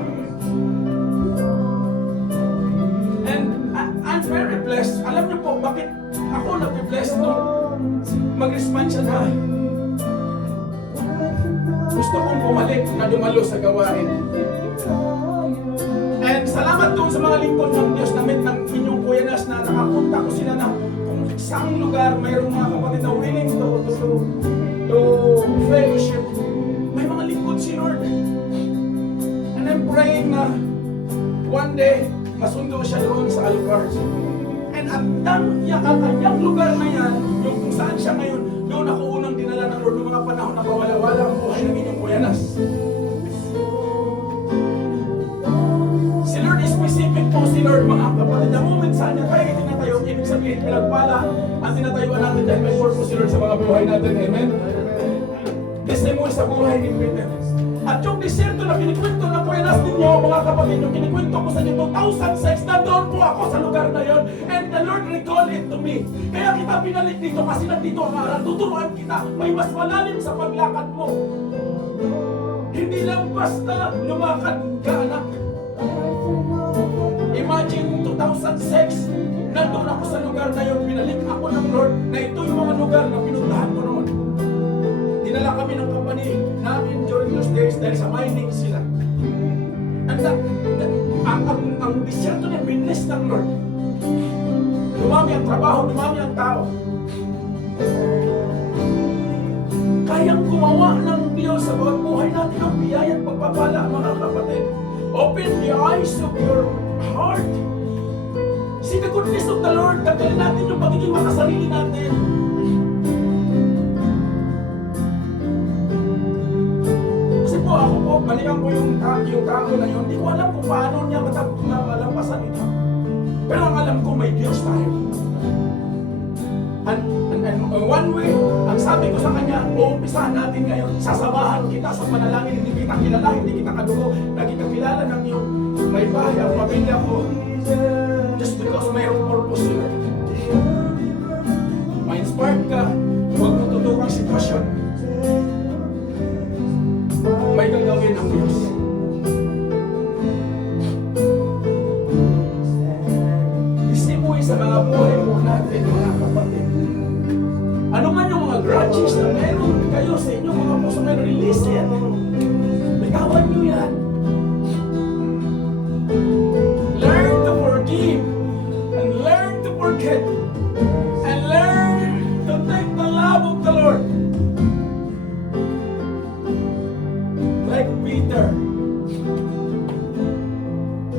And I'm very blessed. Alam niyo po, bakit ako nabi-bless nung mag-respond siya na gusto kong bumalik na dumalo sa gawain. And salamat doon sa mga lingkod ng Diyos na met ng inyong kuyanas na nakapunta ko sila na kung saang lugar mayroong mga kapatid na willing to fellowship. May mga lingkod si Lord. And I'm praying na one day masundo siya doon sa Alcars. And at kanyang lugar na yan, yung kung saan siya ngayon, doon ako unang dinala ng Lord noong mga panahon na kawala-wala ang buhay ng inyong kuyanas. Si Lord is specific po si Lord mga kapatid. The moment saan niya tayo itinatayo, ibig sabihin pinagpala ang tinatayuan natin dahil may purpose si Lord sa mga buhay natin. Amen? The same way sa buhay ni Peter. At yung disyerto na kinikwento ng kuyanas ninyo, mga kapatid, yung kinikwento ko sa inyo 2006, nandoon po ako sa lugar na yon. And the Lord recalled it to me. Kaya kita pinalik dito kasi nandito ang aral. Tuturuan kita, may mas malalim sa paglakad mo. Hindi lang basta lumakad ka, anak. Imagine 2006, nandoon ako sa lugar na yon. Pinalik ako ng Lord na ito yung mga lugar na pinuntahan ko noon. Dinala kami ng company namin during those days dahil sa mining sila. And ang disyerto niya, binlis ng Lord. Dumami ang trabaho, dumami ang tao. Kayang gumawa ng Diyos sa bawat buhay natin ang biyaya at pagpapala, mga kapatid. Open the eyes of your heart. See the goodness of the Lord. Tanggalin natin yung pagiging makasarili natin. Ako po, balikan ko yung tao na yun. Hindi ko alam kung paano niya malampasan ito. Pero ang alam ko, may Diyos tayo. And one way, ang sabi ko sa kanya, uumpisahan natin ngayon, sasamahan kita sa panalangin, hindi kita kilala, hindi kita kadugo, nagkikakilala ng iyong may bahay, ang pamilya ko. Just because mayroong purpose yun. Ma-inspired ka, huwag mo tutukang sitwasyon. May gagawin ang Diyos. Isimuwi sa mga buhay mo natin, mga kapatid. Ano man yung mga grudges na meron kayo sa inyong mga puso, may release yan. Bitawan nyo yan. Learn to forgive and learn to forget and learn to take the love of the Lord. Like Peter.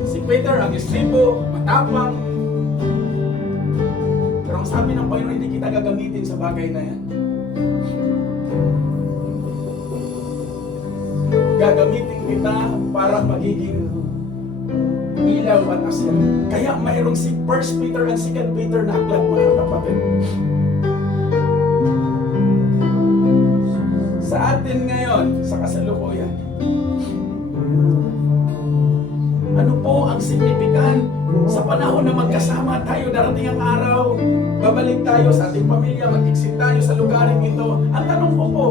Si Peter, agresibo, matapang. Pero ang sabi ng Panginoon, hindi kita gagamitin sa bagay na yan. Gagamitin kita para magiging ilaw at asin. Kaya mayroong si 1 Peter and 2 Peter na aklat, mga kapatid. Sa sa atin ngayon sa kasalukuyan. Ano po ang signifikan sa panahon na magkasama tayo, darating ang araw, babalik tayo sa ating pamilya, mag-exit tayo sa lugaring ito. Ang tanong ko po,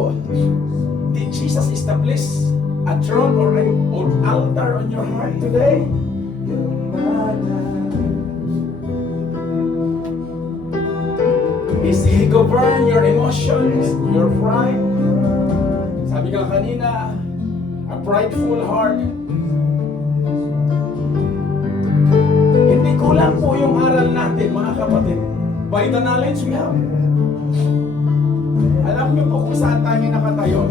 did Jesus establish a throne or an altar on your heart today? Is He govern your emotions, your pride? Sabi nga kanina, a prideful heart. Hindi kulang po yung aral natin, mga kapatid. By the knowledge we have. Alam niyo po kung saan tayo nakatayo.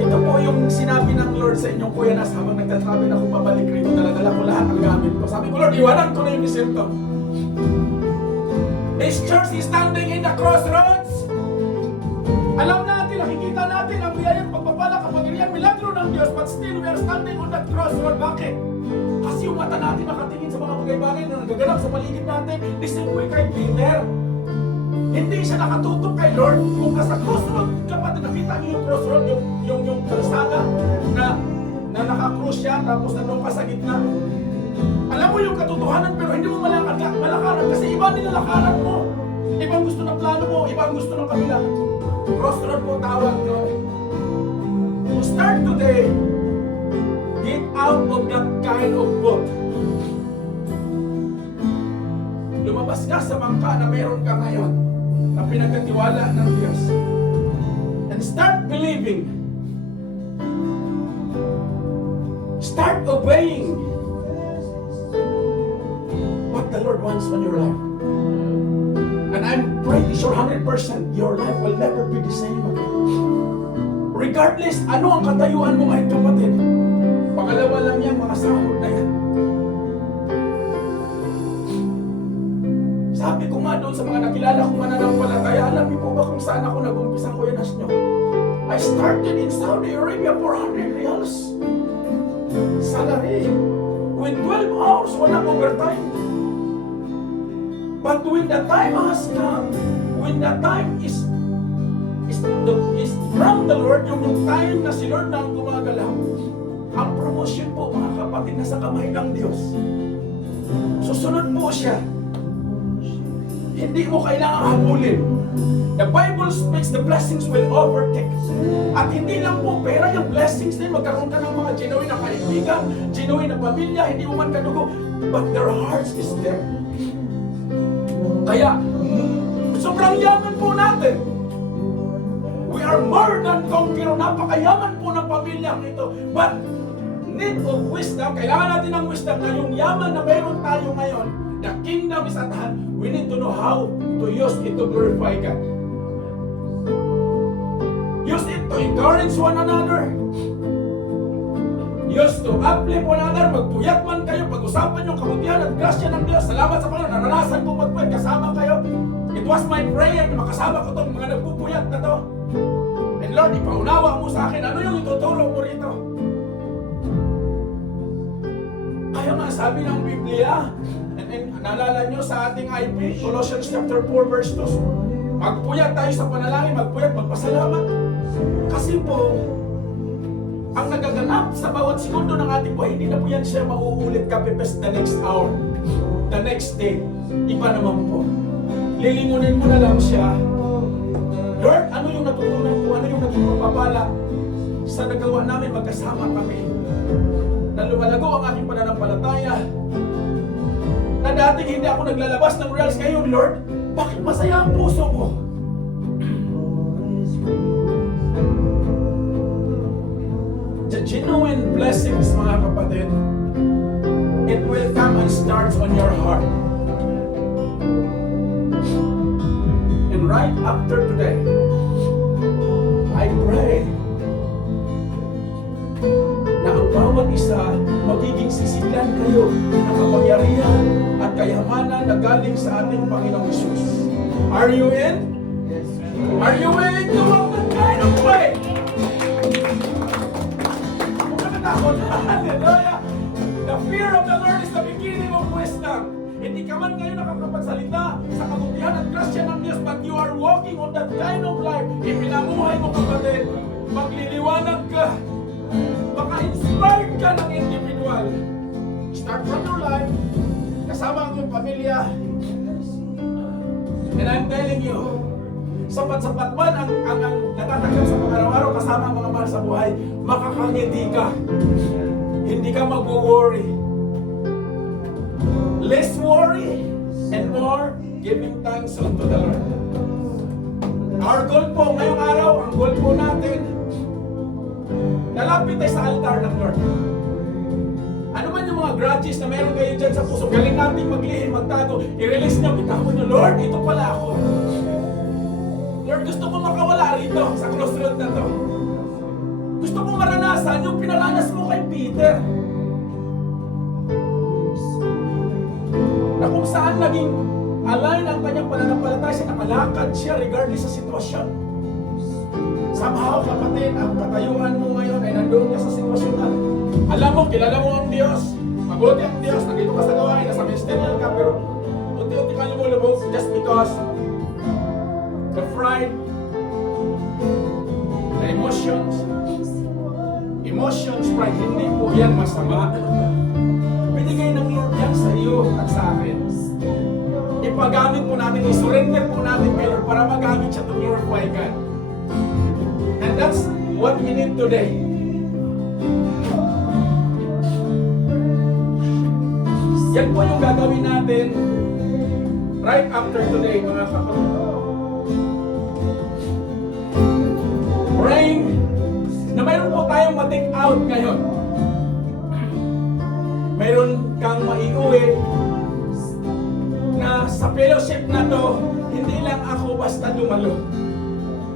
Ito po yung sinabi ng Lord sa inyong kuya nas habang nagtatravel ako pabalik rito, dala-dala ko lahat ng gamit ko. Sabi ko, Lord, iwanan ko na yung desierto. This church is standing in the crossroads. Alam natin, nakikita natin ang biyayang pagpapala, kapangyarihan, milagro ng Diyos, but still we are standing on that crossroad. Bakit? Kasi yung mata natin nakatingin sa mga bagay-bagay na nagaganap sa paligid natin. The same way kay Peter. Hindi siya nakatutok kay Lord. Kung nasa crossroad, kapatid, nakita niyo yung crossroad, yung kalsada na nakakrus siya, tapos nandun ka sa gitna. Alam mo yung katotohanan, pero hindi mo malakaran kasi iba nilalakaran mo. Ibang gusto ng plano mo, ibang gusto ng kabila. Crossroad po tawag doon. To start today, get out of that kind of boat. Lumabas ka sa bangka na meron ka ngayon, na pinagkatiwala ng Diyos. And start believing. Start obeying what the Lord wants on your life. And I'm pretty sure 100% your life will never be the same again. Regardless, ano ang katayuan mo ngayon, kapatid? Pangalawa lang yan, mga sahod na yan. Sabi ko nga doon sa mga nakilala kong mananampalataya, alam niyo po ba kung saan ako nag-umpisa, Kuya Nas nyo? I started in Saudi Arabia, 400 reals. Salary. With 12 hours, walang overtime. But when the time has come, when the time is from the Lord, yung time na si Lord na ang gumagalaw, ang promotion po, mga kapatid, nasa kamay ng Diyos. Susunod po siya. Hindi mo kailangang habulin. The Bible speaks, the blessings will overtake. At hindi lang po pera, yung blessings din, magkaroon ka ng mga genuine na kaibigan, genuine na pamilya, hindi mo man kadugo, but their hearts is there. Kaya, sobrang yaman po natin. We are more than conqueror. Napakayaman po ng pamilyang ito. But, need of wisdom, kailangan natin ng wisdom na yung yaman na meron tayo ngayon, the kingdom is at hand. We need to know how to use it to glorify God. Use it to encourage one another. Use to uplift one another. Magpuyat man kayo, pag-usapan yung kabutihan at grasya ng Diyos. Salamat sa Panginoon, naranasan ko magpuyat, kasama kayo. It was my prayer na makasama ko itong mga nagpupuyat na to. And Lord, ipaunawa mo sa akin, ano yung ituturo mo rito? Kaya nga sabi ng Biblia, and naalala nyo sa ating IP, Colossians chapter 4 verse 2, magpuyat tayo sa panalangin, magpuyat, magpasalamat. Kasi po, ang nagaganap sa bawat segundo ng ating buhay, hindi na po yan siya mauulit kapipes the next hour, the next day. Iba naman po. Lilingunin mo na lang siya. Lord, ano yung natutunan ko? Ano yung naging pagpapala sa nagawa namin magkasama kami? Na lumalago ang aking pananampalataya. Na dating hindi ako naglalabas ng reals, ngayon, Lord, bakit masaya ang puso ko? The genuine blessings, mga kapatid, it will come and starts on your heart. And right after today, I pray na ang bawat isa magiging sisiglan kayo ng kapangyarihan at kayamanan na galing sa ating Panginoong Hesus. Are you in? Are you willing to walk that kind of way? Hallelujah! The fear of the Lord is the beginning of wisdom. Hindi ka man ngayon nakakapagsalita sa kabutihan at grasya ng Diyos, but you are walking on that kind of life. Ipinamuhay mo, kapatid. Magliliwanag ka. Baka inspired ka ng individual. Start from your life. Kasama ang iyong pamilya. And I'm telling you, sapat-sapat man ang natatanggap sa pang-araw-araw kasama ang mga mahal sa buhay, makakangiti ka. Hindi ka mag-worry. Less worry and more giving thanks unto the Lord. Our goal po ngayong araw, ang goal po natin, lalapit tayo sa altar ng Lord. Ano man yung mga grudges na meron kayo dyan sa puso, galing natin maglihim, magtago, i-release nyo, bitawan nyo, Lord, ito pala ako. Lord, gusto ko makawala rito sa crossroad na to. Gusto ko maranasan yung pinaranas mo kay Peter. Na kung saan naging align ang kanyang pananampalataya, siya nakalakad siya regardless sa sitwasyon. Somehow, kapatid, ang katayuan mo ngayon ay nandoon ka sa sitwasyon na alam mo, kilala mo ang Diyos, mabuti ang Diyos, nandito ka sa gawain, nasa ministerial ka, pero unti-unti ka lumulubog just because the pride, the emotions, pride, hindi po yan masama. Binigay ng Lord yan sa iyo at sa akin. Ipagamit po natin, isurrender po natin kay Lord para magamit siya to glorify God. And that's what we need today. Yan po yung gagawin natin right after today, mga kapatid. Praying na mayroon po tayong ma-take out ngayon. Mayroon kang maiuwi na sa fellowship na to, hindi lang ako basta dumalo.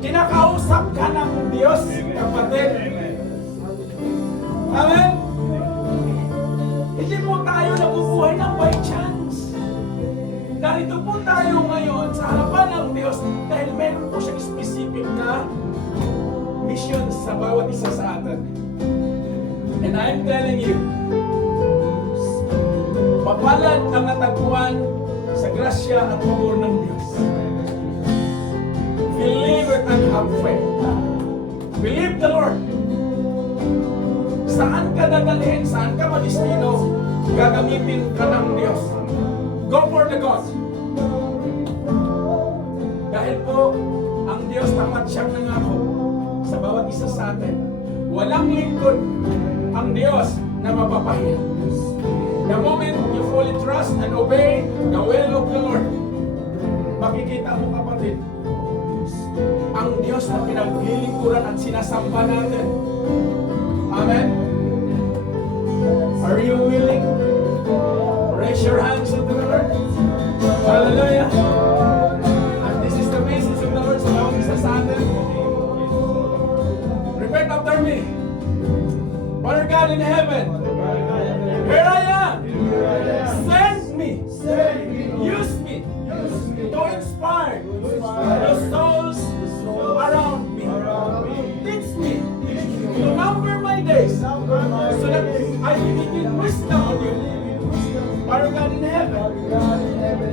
Kinakausap ka ng Diyos, kapatid. Amen? Hindi po tayo nabubuhay ng by chance. Narito po tayo ngayon sa harapan ng Diyos dahil meron po siyang specific na mission sa bawat isa sa atin. And I'm telling you, mapalad ang natagpuan sa grasya at pabor ng Diyos. Believe it and have faith. Believe the Lord. Saan ka dadalhin, saan ka magistino, gagamitin ka ng Diyos. Go for the God. Dahil po, ang Diyos tapat siyang nangako sa bawat isa sa atin. Walang lingkod ang Diyos na mapapahiya. The moment you fully trust and obey the will of the Lord, makikita mo, kapatid, ang Diyos na pinaglilingkuran at sinasamba natin. Amen? Are you willing? Raise your hands unto the Lord. Hallelujah. And this is the message of the Lord sa bawat isa sa atin. Repeat after me. Father God in heaven, here I am. Send me. Use me to inspire the souls around me. Teach me to number my days so that I can give wisdom on you. Father God in heaven,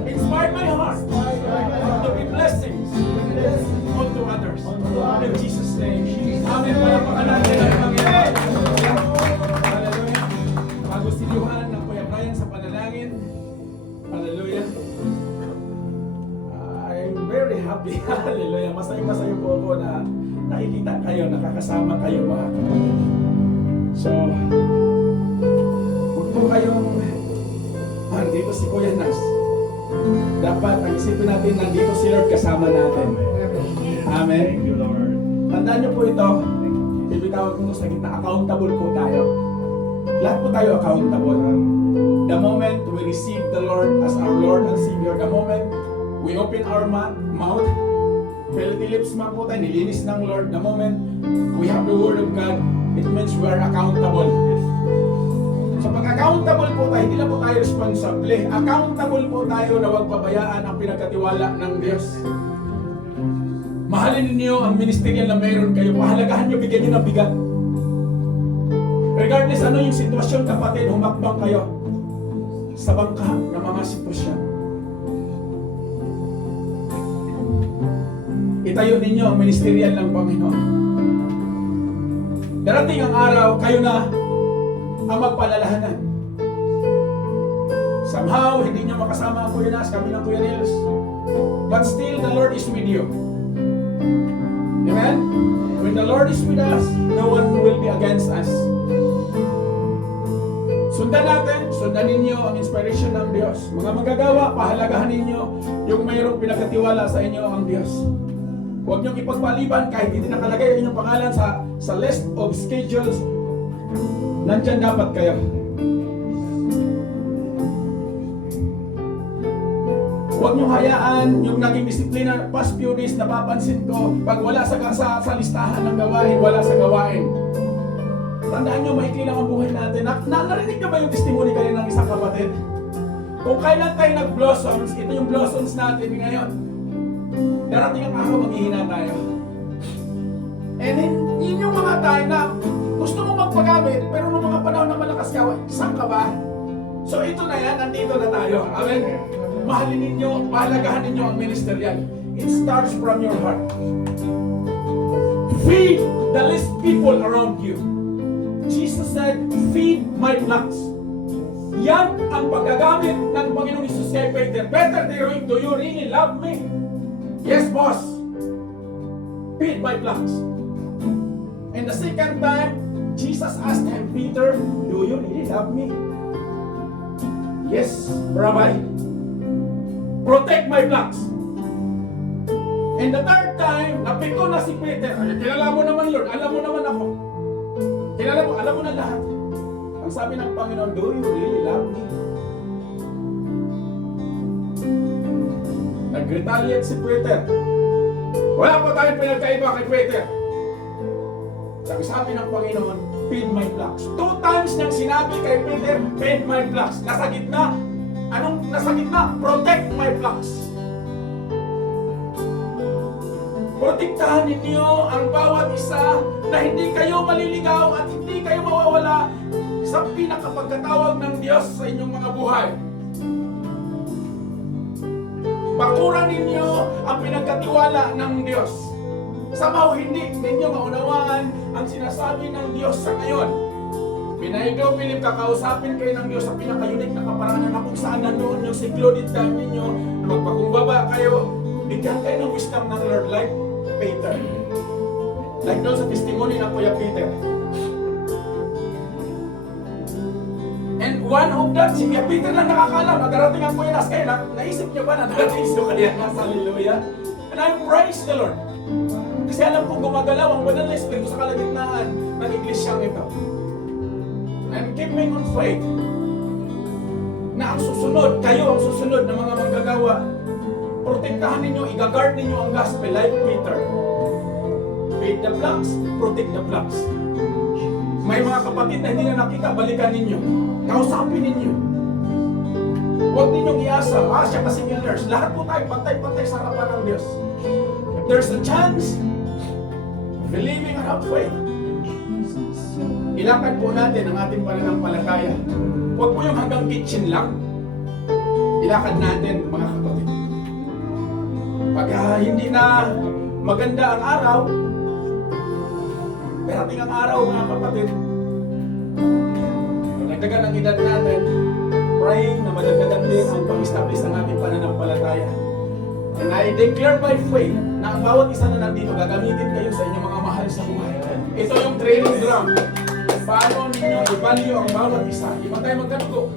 inspire my heart to be blessings unto others. In Jesus' name. Amen. Palapakan natin ang Panginoon. Hallelujah. Bago sinuhan ng Kuya Brian sa panalangin. Hallelujah. I'm very happy. Hallelujah. Masaya po ako na nakikita kayo, nakakasama kayo, mga kapatid. So, huwag po kayong nandito si Kuya Nas. Dapat ang isipin natin, nandito si Lord kasama natin. Amen. Thank you, Lord. Tandaan niyo po ito, bibitawag ko sa gitna, accountable po tayo. Lahat po tayo accountable. The moment we receive the Lord as our Lord and Savior, the moment we open our mouth, filthy lips man po tayo, nilinis ng Lord, the moment we have the Word of God, it means we are accountable. So pag accountable po tayo, hindi lang po tayo responsable. Accountable po tayo na huwag pabayaan ang pinagkatiwala ng Diyos. Mahalin ninyo ang ministerial na mayroon kayo. Pahalagahan nyo, bigyan nyo ng bigat. Regardless ano yung sitwasyon, kapatid, humakbang kayo. sa bangka ng mga sitwasyon. Itayo ninyo ang ministerial ng Panginoon. Darating ang araw, kayo na ang magpalalahanan. Somehow, hindi nyo makasama ang Kuya Nas, kami ng Kuya Nils. But still, the Lord is with you. Amen? When the Lord is with us, no one will be against us. Sundan natin, sundan ninyo ang inspiration ng Diyos. Mga manggagawa, pahalagahan ninyo yung mayroong pinagkatiwala sa inyo ang Diyos. Huwag niyong ipagpaliban kahit hindi nakalagay ang inyong pangalan sa list of schedules. Nandyan dapat kayo. Huwag niyong hayaan yung naging disiplina past few days napapansin ko, pag wala sa listahan ng gawain, wala sa gawain. Tandaan nyo, maikli lang ang buhay natin. Narinig nyo ba yung testimony kayo ng isang kapatid? Kung kailan tayo nag-blossoms, ito yung blossoms natin ngayon. Darating ang araw, maghihina tayo. And yun yung mga tayo na gusto mo magpagamit, pero nung mga panahon na malakas ka, isang ka ba? So ito na yan, nandito na tayo. Amen? Mahalin ninyo, pahalagahan ninyo ang ministerial. It starts from your heart. Feed the least people around you. Jesus said, feed my flocks. Yan ang paggagamit ng Panginoong Isus kay Peter. Peter, do you really love me? Yes, boss. Feed my flocks. And the second time, Jesus asked him, Peter, do you really love me? Yes, Rabbi. Protect my flocks. And the third time, napiko na si Peter. Ay, kilala mo naman, Lord. Alam mo naman ako. Kilala mo, alam mo na lahat. Ang sabi ng Panginoon, do you really love me? Nag-retaliate si Peter. Wala pa tayong pinagkaiba kay Peter. Sabi ng Panginoon, feed my flocks. 2 times niyang sinabi kay Peter, feed my flocks. Nasa gitna. Anong nasa gitna? Protect my flocks. Protektahan ninyo ang bawat isa na hindi kayo maliligaw at hindi kayo mawawala sa pinakapagkatawag ng Diyos sa inyong mga buhay. Bakuran ninyo ang pinagkatiwala ng Diyos. Somehow hindi ninyo maunawaan ang sinasabi ng Diyos sa ngayon. Pinaigaw, Philip, kakausapin kayo ng Diyos sa pinaka-unique na kaparaanan na kung saan nanoon yung secluded time ninyo na magpakumbaba kayo. Bigyan kayo ng wisdom ng Lord like Peter. Like doon sa testimony ng Kuya Peter. And one of that, si Kuya Peter na nakakaalam na darating ang Kuya Nas kayo. Naisip niyo ba na darating sa Kuya Nas? Hallelujah. And I praise the Lord. Kasi alam kong gumagalaw ang banal na Espiritu sa kalagitnaan ng iglesyang ito. I'm keeping on faith na ang susunod, kayo ang susunod na mga manggagawa. Protektahan ninyo, i-guard ninyo ang gospel like Peter. Feed the flocks, protect the flocks. May mga kapatid na hindi na nakita, balikan ninyo. Kausapin ninyo. Huwag ninyong iasa, siya kasi nurse. Lahat po tayo pantay-pantay sa harapan ng Diyos. If there's a chance, believing and have faith, ilakad po natin ang ating pananampalataya. Huwag po yung hanggang kitchen lang. Ilakad natin, mga kapatid. Pag hindi na maganda ang araw, darating ang araw, mga kapatid, nagdagan ang edad natin, praying na madagdagan din ang pag-establish ng ating pananampalataya. And I declare by faith na ang bawat isa na nandito, gagamitin kayo sa inyong mga mahal sa buhay. Ito yung training ground. Paano ninyo i-value ang bawat isa? Iba tayo magkanugo.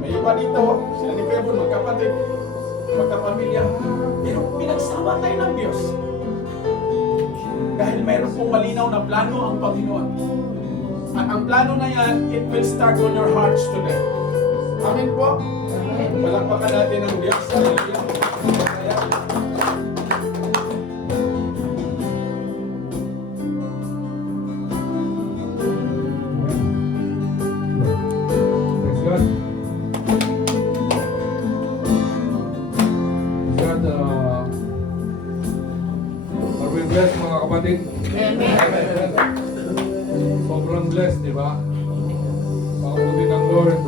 May iba dito, sila ni Pebon, magkapatid, magkapamilya. Pero pinagsama tayo ng Diyos. Dahil mayroon pong malinaw na plano ang Panginoon. At ang plano na yan, it will start on your hearts today. Amen po? Palakpakan natin ang Diyos. Hallelujah. Praise God. God, are we blessed, mga kapatid? Sobrang blessed, di ba? Pakabuti ng Lord,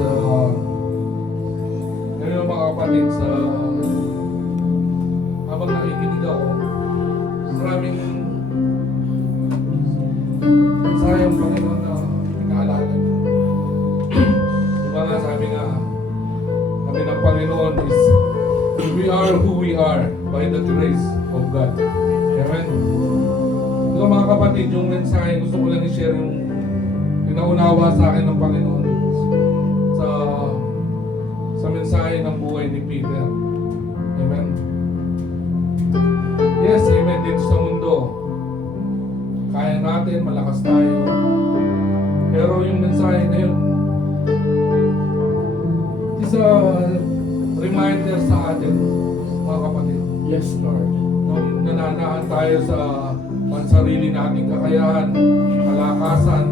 kapatid, sa habang nakikinig ako, maraming sayang Panginoon na pinaalala niyo. Diba nga sabi nga, kami ng Panginoon is, we are who we are by the grace of God. Amen? So mga kapatid, yung mensahe, gusto ko lang i-share yung pinaunawa sa akin ng Panginoon sa mensahe ng buhay ni Peter. Amen? Yes, amen, dito sa mundo, kaya natin, malakas tayo. Pero yung mensahe na yun, is a reminder sa atin, mga kapatid. Yes, Lord. Nung nananaan tayo sa pansarili nating kakayahan, kalakasan,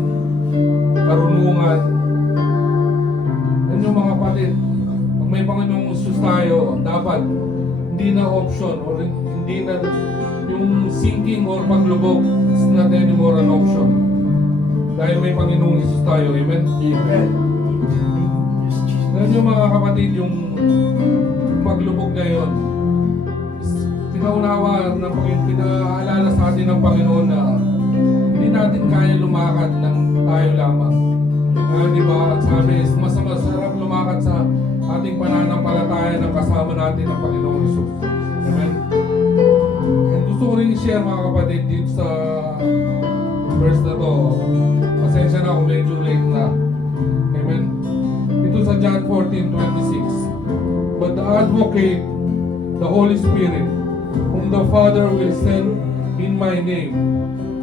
karunungan. Yan yung mga kapatid. Pag may Panginoong Jesus tayo, dapat hindi na option or hindi na yung sinking or paglubog is not anymore an option. Dahil may Panginoong Jesus tayo. Amen? Amen. Yan yung mga kapatid, yung paglubog na yun, pinaunawa ng Panginoon, pinaalala sa atin ng Panginoon na hindi natin kaya lumakad ng tayo lamang. Di ba? Sabi, mas masarap lumakad sa ating pananampalataya ng kasama natin ng Panginoong Jesus. Amen? And gusto ko rin i-share mga kapatid dito sa verse na to. Pasensya na kung medyo late na. Amen? Ito sa John 14:26. But the Advocate, the Holy Spirit, whom the Father will send in my name,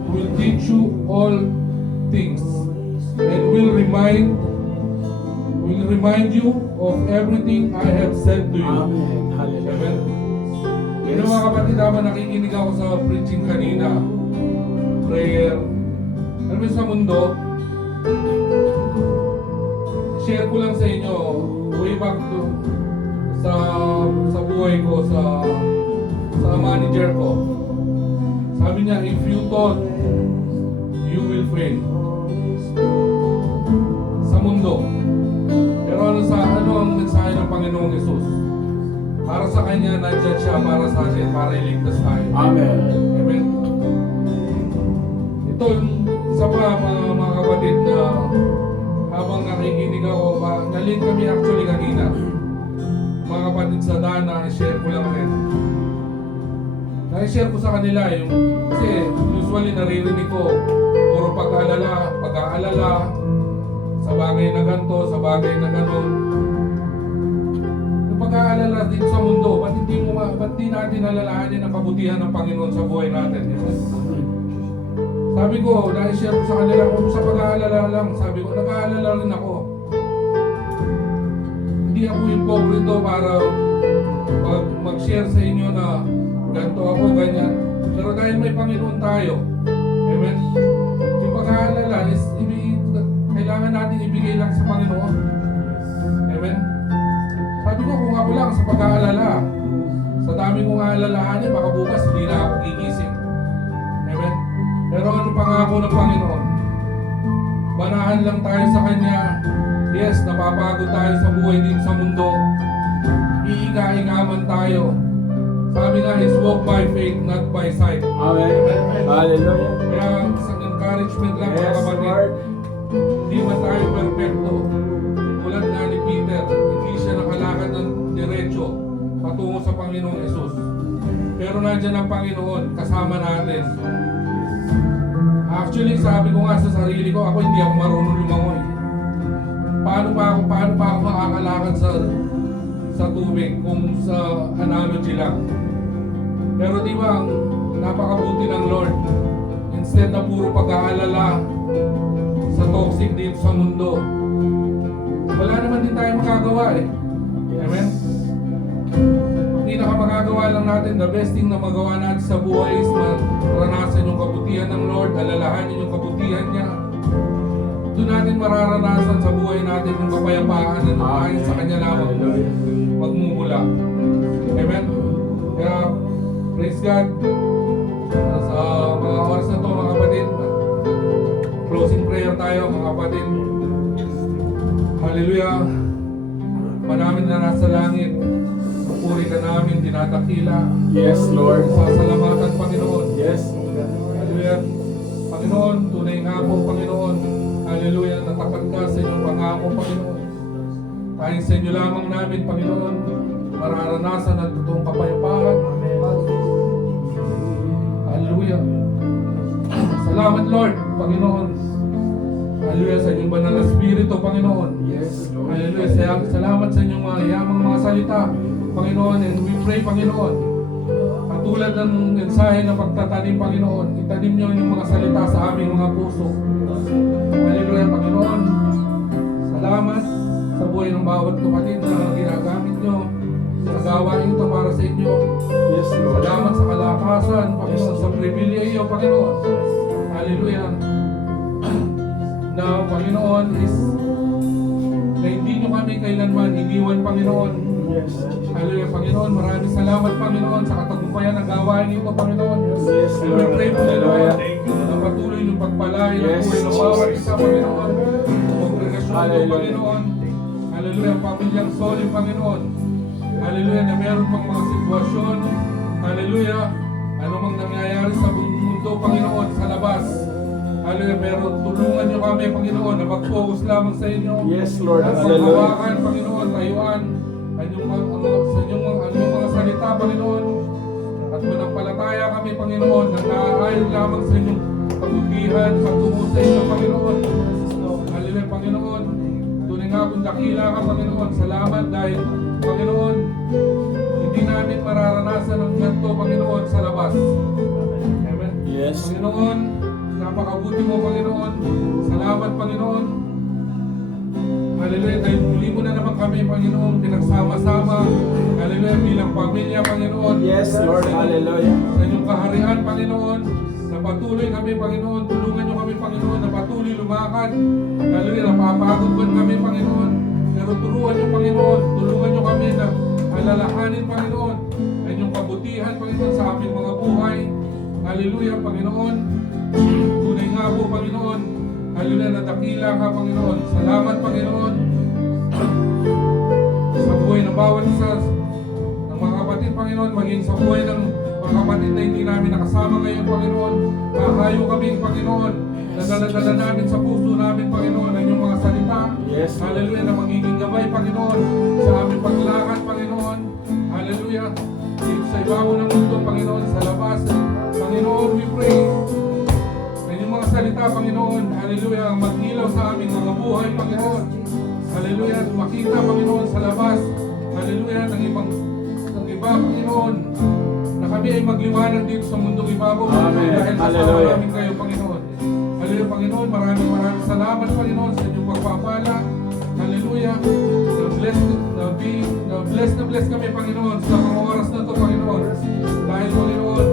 will teach you all things, and will remind you of everything I have said to you. Amen. Hallelujah. Amen. Yes. Yung mga kapatid, habang nakikinig ako sa preaching kanina, prayer, alam mo sa mundo, share ko lang sa inyo, way back to sa buhay ko, sa manager ko. Sabi niya, if you thought you will fail sa mundo. Pero ano ang mensahe ng Panginoong Yesus? Para sa Kanya, nandiyan siya para sa atin, para iligtas tayo. Amen. Amen. Ito yung isa pa mga kapatid na habang nakikinig ako, nalin kami actually kanina. Mga kapatid sa Dana, i-share ko lang rin. Na-share ko sa kanila yung, kasi usually naririnig ko, puro pag-aalala, sa bagay na ganito, sa bagay na ganon. Yung pag-aalala din sa mundo, ba't di natin alalahanin ang kabutihan ng Panginoon sa buhay natin? Sabi ko, na-share ko sa kanila, kung sa pag-aalala lang, sabi ko, nag-aalala rin ako. Hindi ako hipokrito para mag-share sa inyo na ganito ako, ganyan. Pero dahil may Panginoon tayo, amen? Yung pag-aalala is, kailangan natin ibigay lang sa Panginoon. Amen? Sabi ko, kung ako lang sa pag-aalala, sa dami kong aalalahanin, baka bukas hindi na ako gigising. Amen? Pero ano pangako ng Panginoon? Manahan lang tayo sa Kanya. Yes, napapagod tayo sa buhay din sa mundo. Iiga-igaman tayo. Sabi nga is walk by faith, not by sight. Amen. Hallelujah. Kaya isang encouragement lang mga Yes, kapatid. Lord. Hindi man tayo perfecto. Tulad nga ni Peter, hindi siya nakalakad ng diretso patungo sa Panginoong Yesus. Pero nandiyan ang Panginoon, kasama natin. Actually, sabi ko nga sa sarili ko, ako hindi ako marunong lumangoy. Paano pa ako makakalakad sa tubig kung sa analogy lang? Pero di ba, napakabuti ng Lord. Instead na puro pag-aalala sa toxic dito sa mundo, wala naman din tayo magagawa eh. Amen? Pinakamagagawa lang natin, the best thing na magawa natin sa buhay is maranasan yung kabutihan ng Lord, alalahanin yung kabutihan niya. Doon natin mararanasan sa buhay natin yung kapayapaan na nakain sa Kanya lamang magmumula. Amen? Kaya, praise God. Sa mga oras na to mga kapatid, closing prayer tayo mga kapatid. Hallelujah. Manamin na nasa langit, pinupuri ka namin, dinadakila. Yes, Lord. Sasalamatan, Panginoon. Yes. Hallelujah. Panginoon, tunay nga po, Panginoon. Hallelujah, natapat ka sa inyong pangako, Panginoon. Dahil sa inyo lamang namin, Panginoon, mararanasan ang totoong kapayapaan. Hallelujah. Salamat, Lord, Panginoon. Hallelujah, sa inyong banal na Espiritu, Panginoon. Yes, Lord. Hallelujah, salamat sa inyong mga yamang mga salita, Panginoon. And we pray, Panginoon, katulad ng mensahe na pagtatanim, Panginoon, itanim niyo yung mga salita sa aming mga puso. Hallelujah, Panginoon. Salamat sa buhay ng bawat kapatid na ginagamit niyo sa gawain ito para sa inyo. Yes, Lord. Salamat sa kalakasan, Panginoon, sa pribilehyo, Panginoon. Hallelujah. Na, Panginoon, is na hindi nyo kami kailanman iniwan, Panginoon. Yes. Hallelujah, Panginoon. Maraming salamat, Panginoon, sa katagumpayan ng gawain ito, Panginoon. Yes, And we Lord. pray po, Lord, Thank you. na patuloy yung pagpalain ng Yes, buhay ng bawat isa, Panginoon. Kongregasyon ito, Hallelujah. Panginoon. Hallelujah, ang pamilyang solid, Panginoon. Hallelujah, na meron pang mga sitwasyon. Hallelujah, ano mang nangyayari sa mundo, Panginoon, sa labas. Hallelujah, pero tulungan niyo kami, Panginoon, na mag-focus lamang sa inyo. Yes, Lord. At Hallelujah. paghawakan, Panginoon, tayuan sa inyong mga salita, Panginoon. At manampalataya kami, Panginoon, na naaayon lamang sa inyong kabutihan, patungo sa inyo, Panginoon. Hallelujah, Panginoon. Tunay nga kung dakila ka, Panginoon. Salamat dahil, Panginoon, hindi namin mararanasan ang ganito, Panginoon, sa labas. Amen. Yes. Panginoon, napakabuti mo, Panginoon. Salamat, Panginoon. Hallelujah, dahil muli mo na naman kami, Panginoon, pinagsama-sama. Hallelujah, bilang pamilya, Panginoon. Yes, Lord. Hallelujah. Sa inyong kaharian, Panginoon, na patuloy kami, Panginoon. Tulungan niyo kami, Panginoon, na patuloy lumakad. Hallelujah, napapagod man kami, Panginoon. Pero turuan niyo, Panginoon. Tulungan niyo kami na alalahanin, Panginoon, ang inyong kabutihan, Panginoon, sa aming mga buhay. Hallelujah, Panginoon. Tunay nga po, Panginoon. Hallelujah, nadakila ka, Panginoon. Salamat, Panginoon. Sa buhay ng bawat isa ng mga kapatid, Panginoon, maging sa buhay ng mga kapatid na hindi namin nakasama ngayon, Panginoon. Kahayo kami, Panginoon. Nadala-dala namin sa puso namin, Panginoon, ang inyong mga salita. Yes. Hallelujah, na magiging gabay, Panginoon, sa aming paglakad, Panginoon. Hallelujah. Dito sa ibabaw ng mundo, Panginoon, sa labas. Panginoon, we pray. Na inyong mga salita, Panginoon, hallelujah, ang mag-ilaw sa aming mga buhay, Panginoon. Hallelujah, at makita, Panginoon, sa labas. Hallelujah, ng iba, Panginoon, na kami ay magliwanag dito sa mundong ibabaw, Panginoon, Amen. dahil kasama Hallelujah. namin kayo, Panginoon. Hallelujah, Panginoon, maraming salamat, Panginoon, sa inyong pagpapala. Hallelujah. Na bless kami, Panginoon, sa mga oras na ito, Panginoon. Dahil, Panginoon,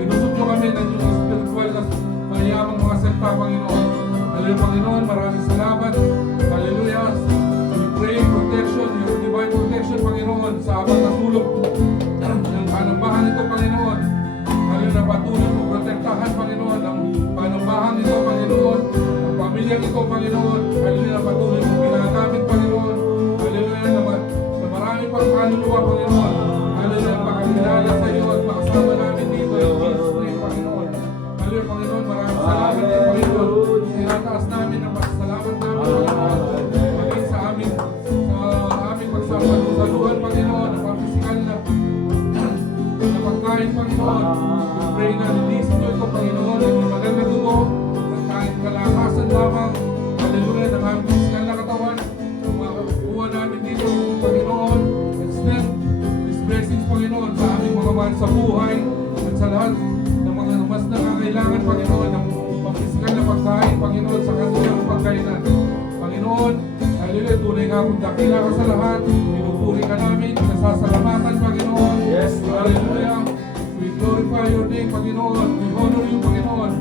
pinusok nyo kami ng inyong spiritual na mayamang mga salita, Panginoon. Hallelujah, Panginoon, maraming salamat. Hallelujah. We pray protection, yung divine protection, Panginoon, sa abang nasulog ng panambahan ito, Panginoon. Hallelujah, patuloy mo protektahan, Panginoon, ang panambahan ito, Panginoon, ang pamilyang ito, Panginoon. Hallelujah, patuloy mo ginagamit, Panginoon. Hallelujah, na marami pang kaluluwa, Panginoon. Hallelujah, makakilala sa iyo at makasama namin dito yung Jesus name, Panginoon. Hallelujah, Panginoon, maraming salamat din, Panginoon. Tinataas namin ang pasasalamat namin, Panginoon. Maging sa aming pagsasaluhan, Panginoon, ang pampisikal na pagkain, Panginoon. We pray na release nyo ito, Panginoon, ang maganda dugo, ng kahit kalakasan lamang, hallelujah, ng aming pisikal na katawan, ang mga buwan namin dito, Panginoon, extend these blessings, Panginoon, sa aming mga mahal sa buhay, at sa lahat ng mga mas nangangailangan, Panginoon, ng pampisikal na pagkain, Panginoon, sa kanilang pagkainan. Panginoon, hallelujah, tunay nga kung dakila ka sa lahat, pinupuri ka namin, nasasalamatan, Panginoon. Yes, Lord. Hallelujah. We glorify your name, Panginoon. We honor you, Panginoon.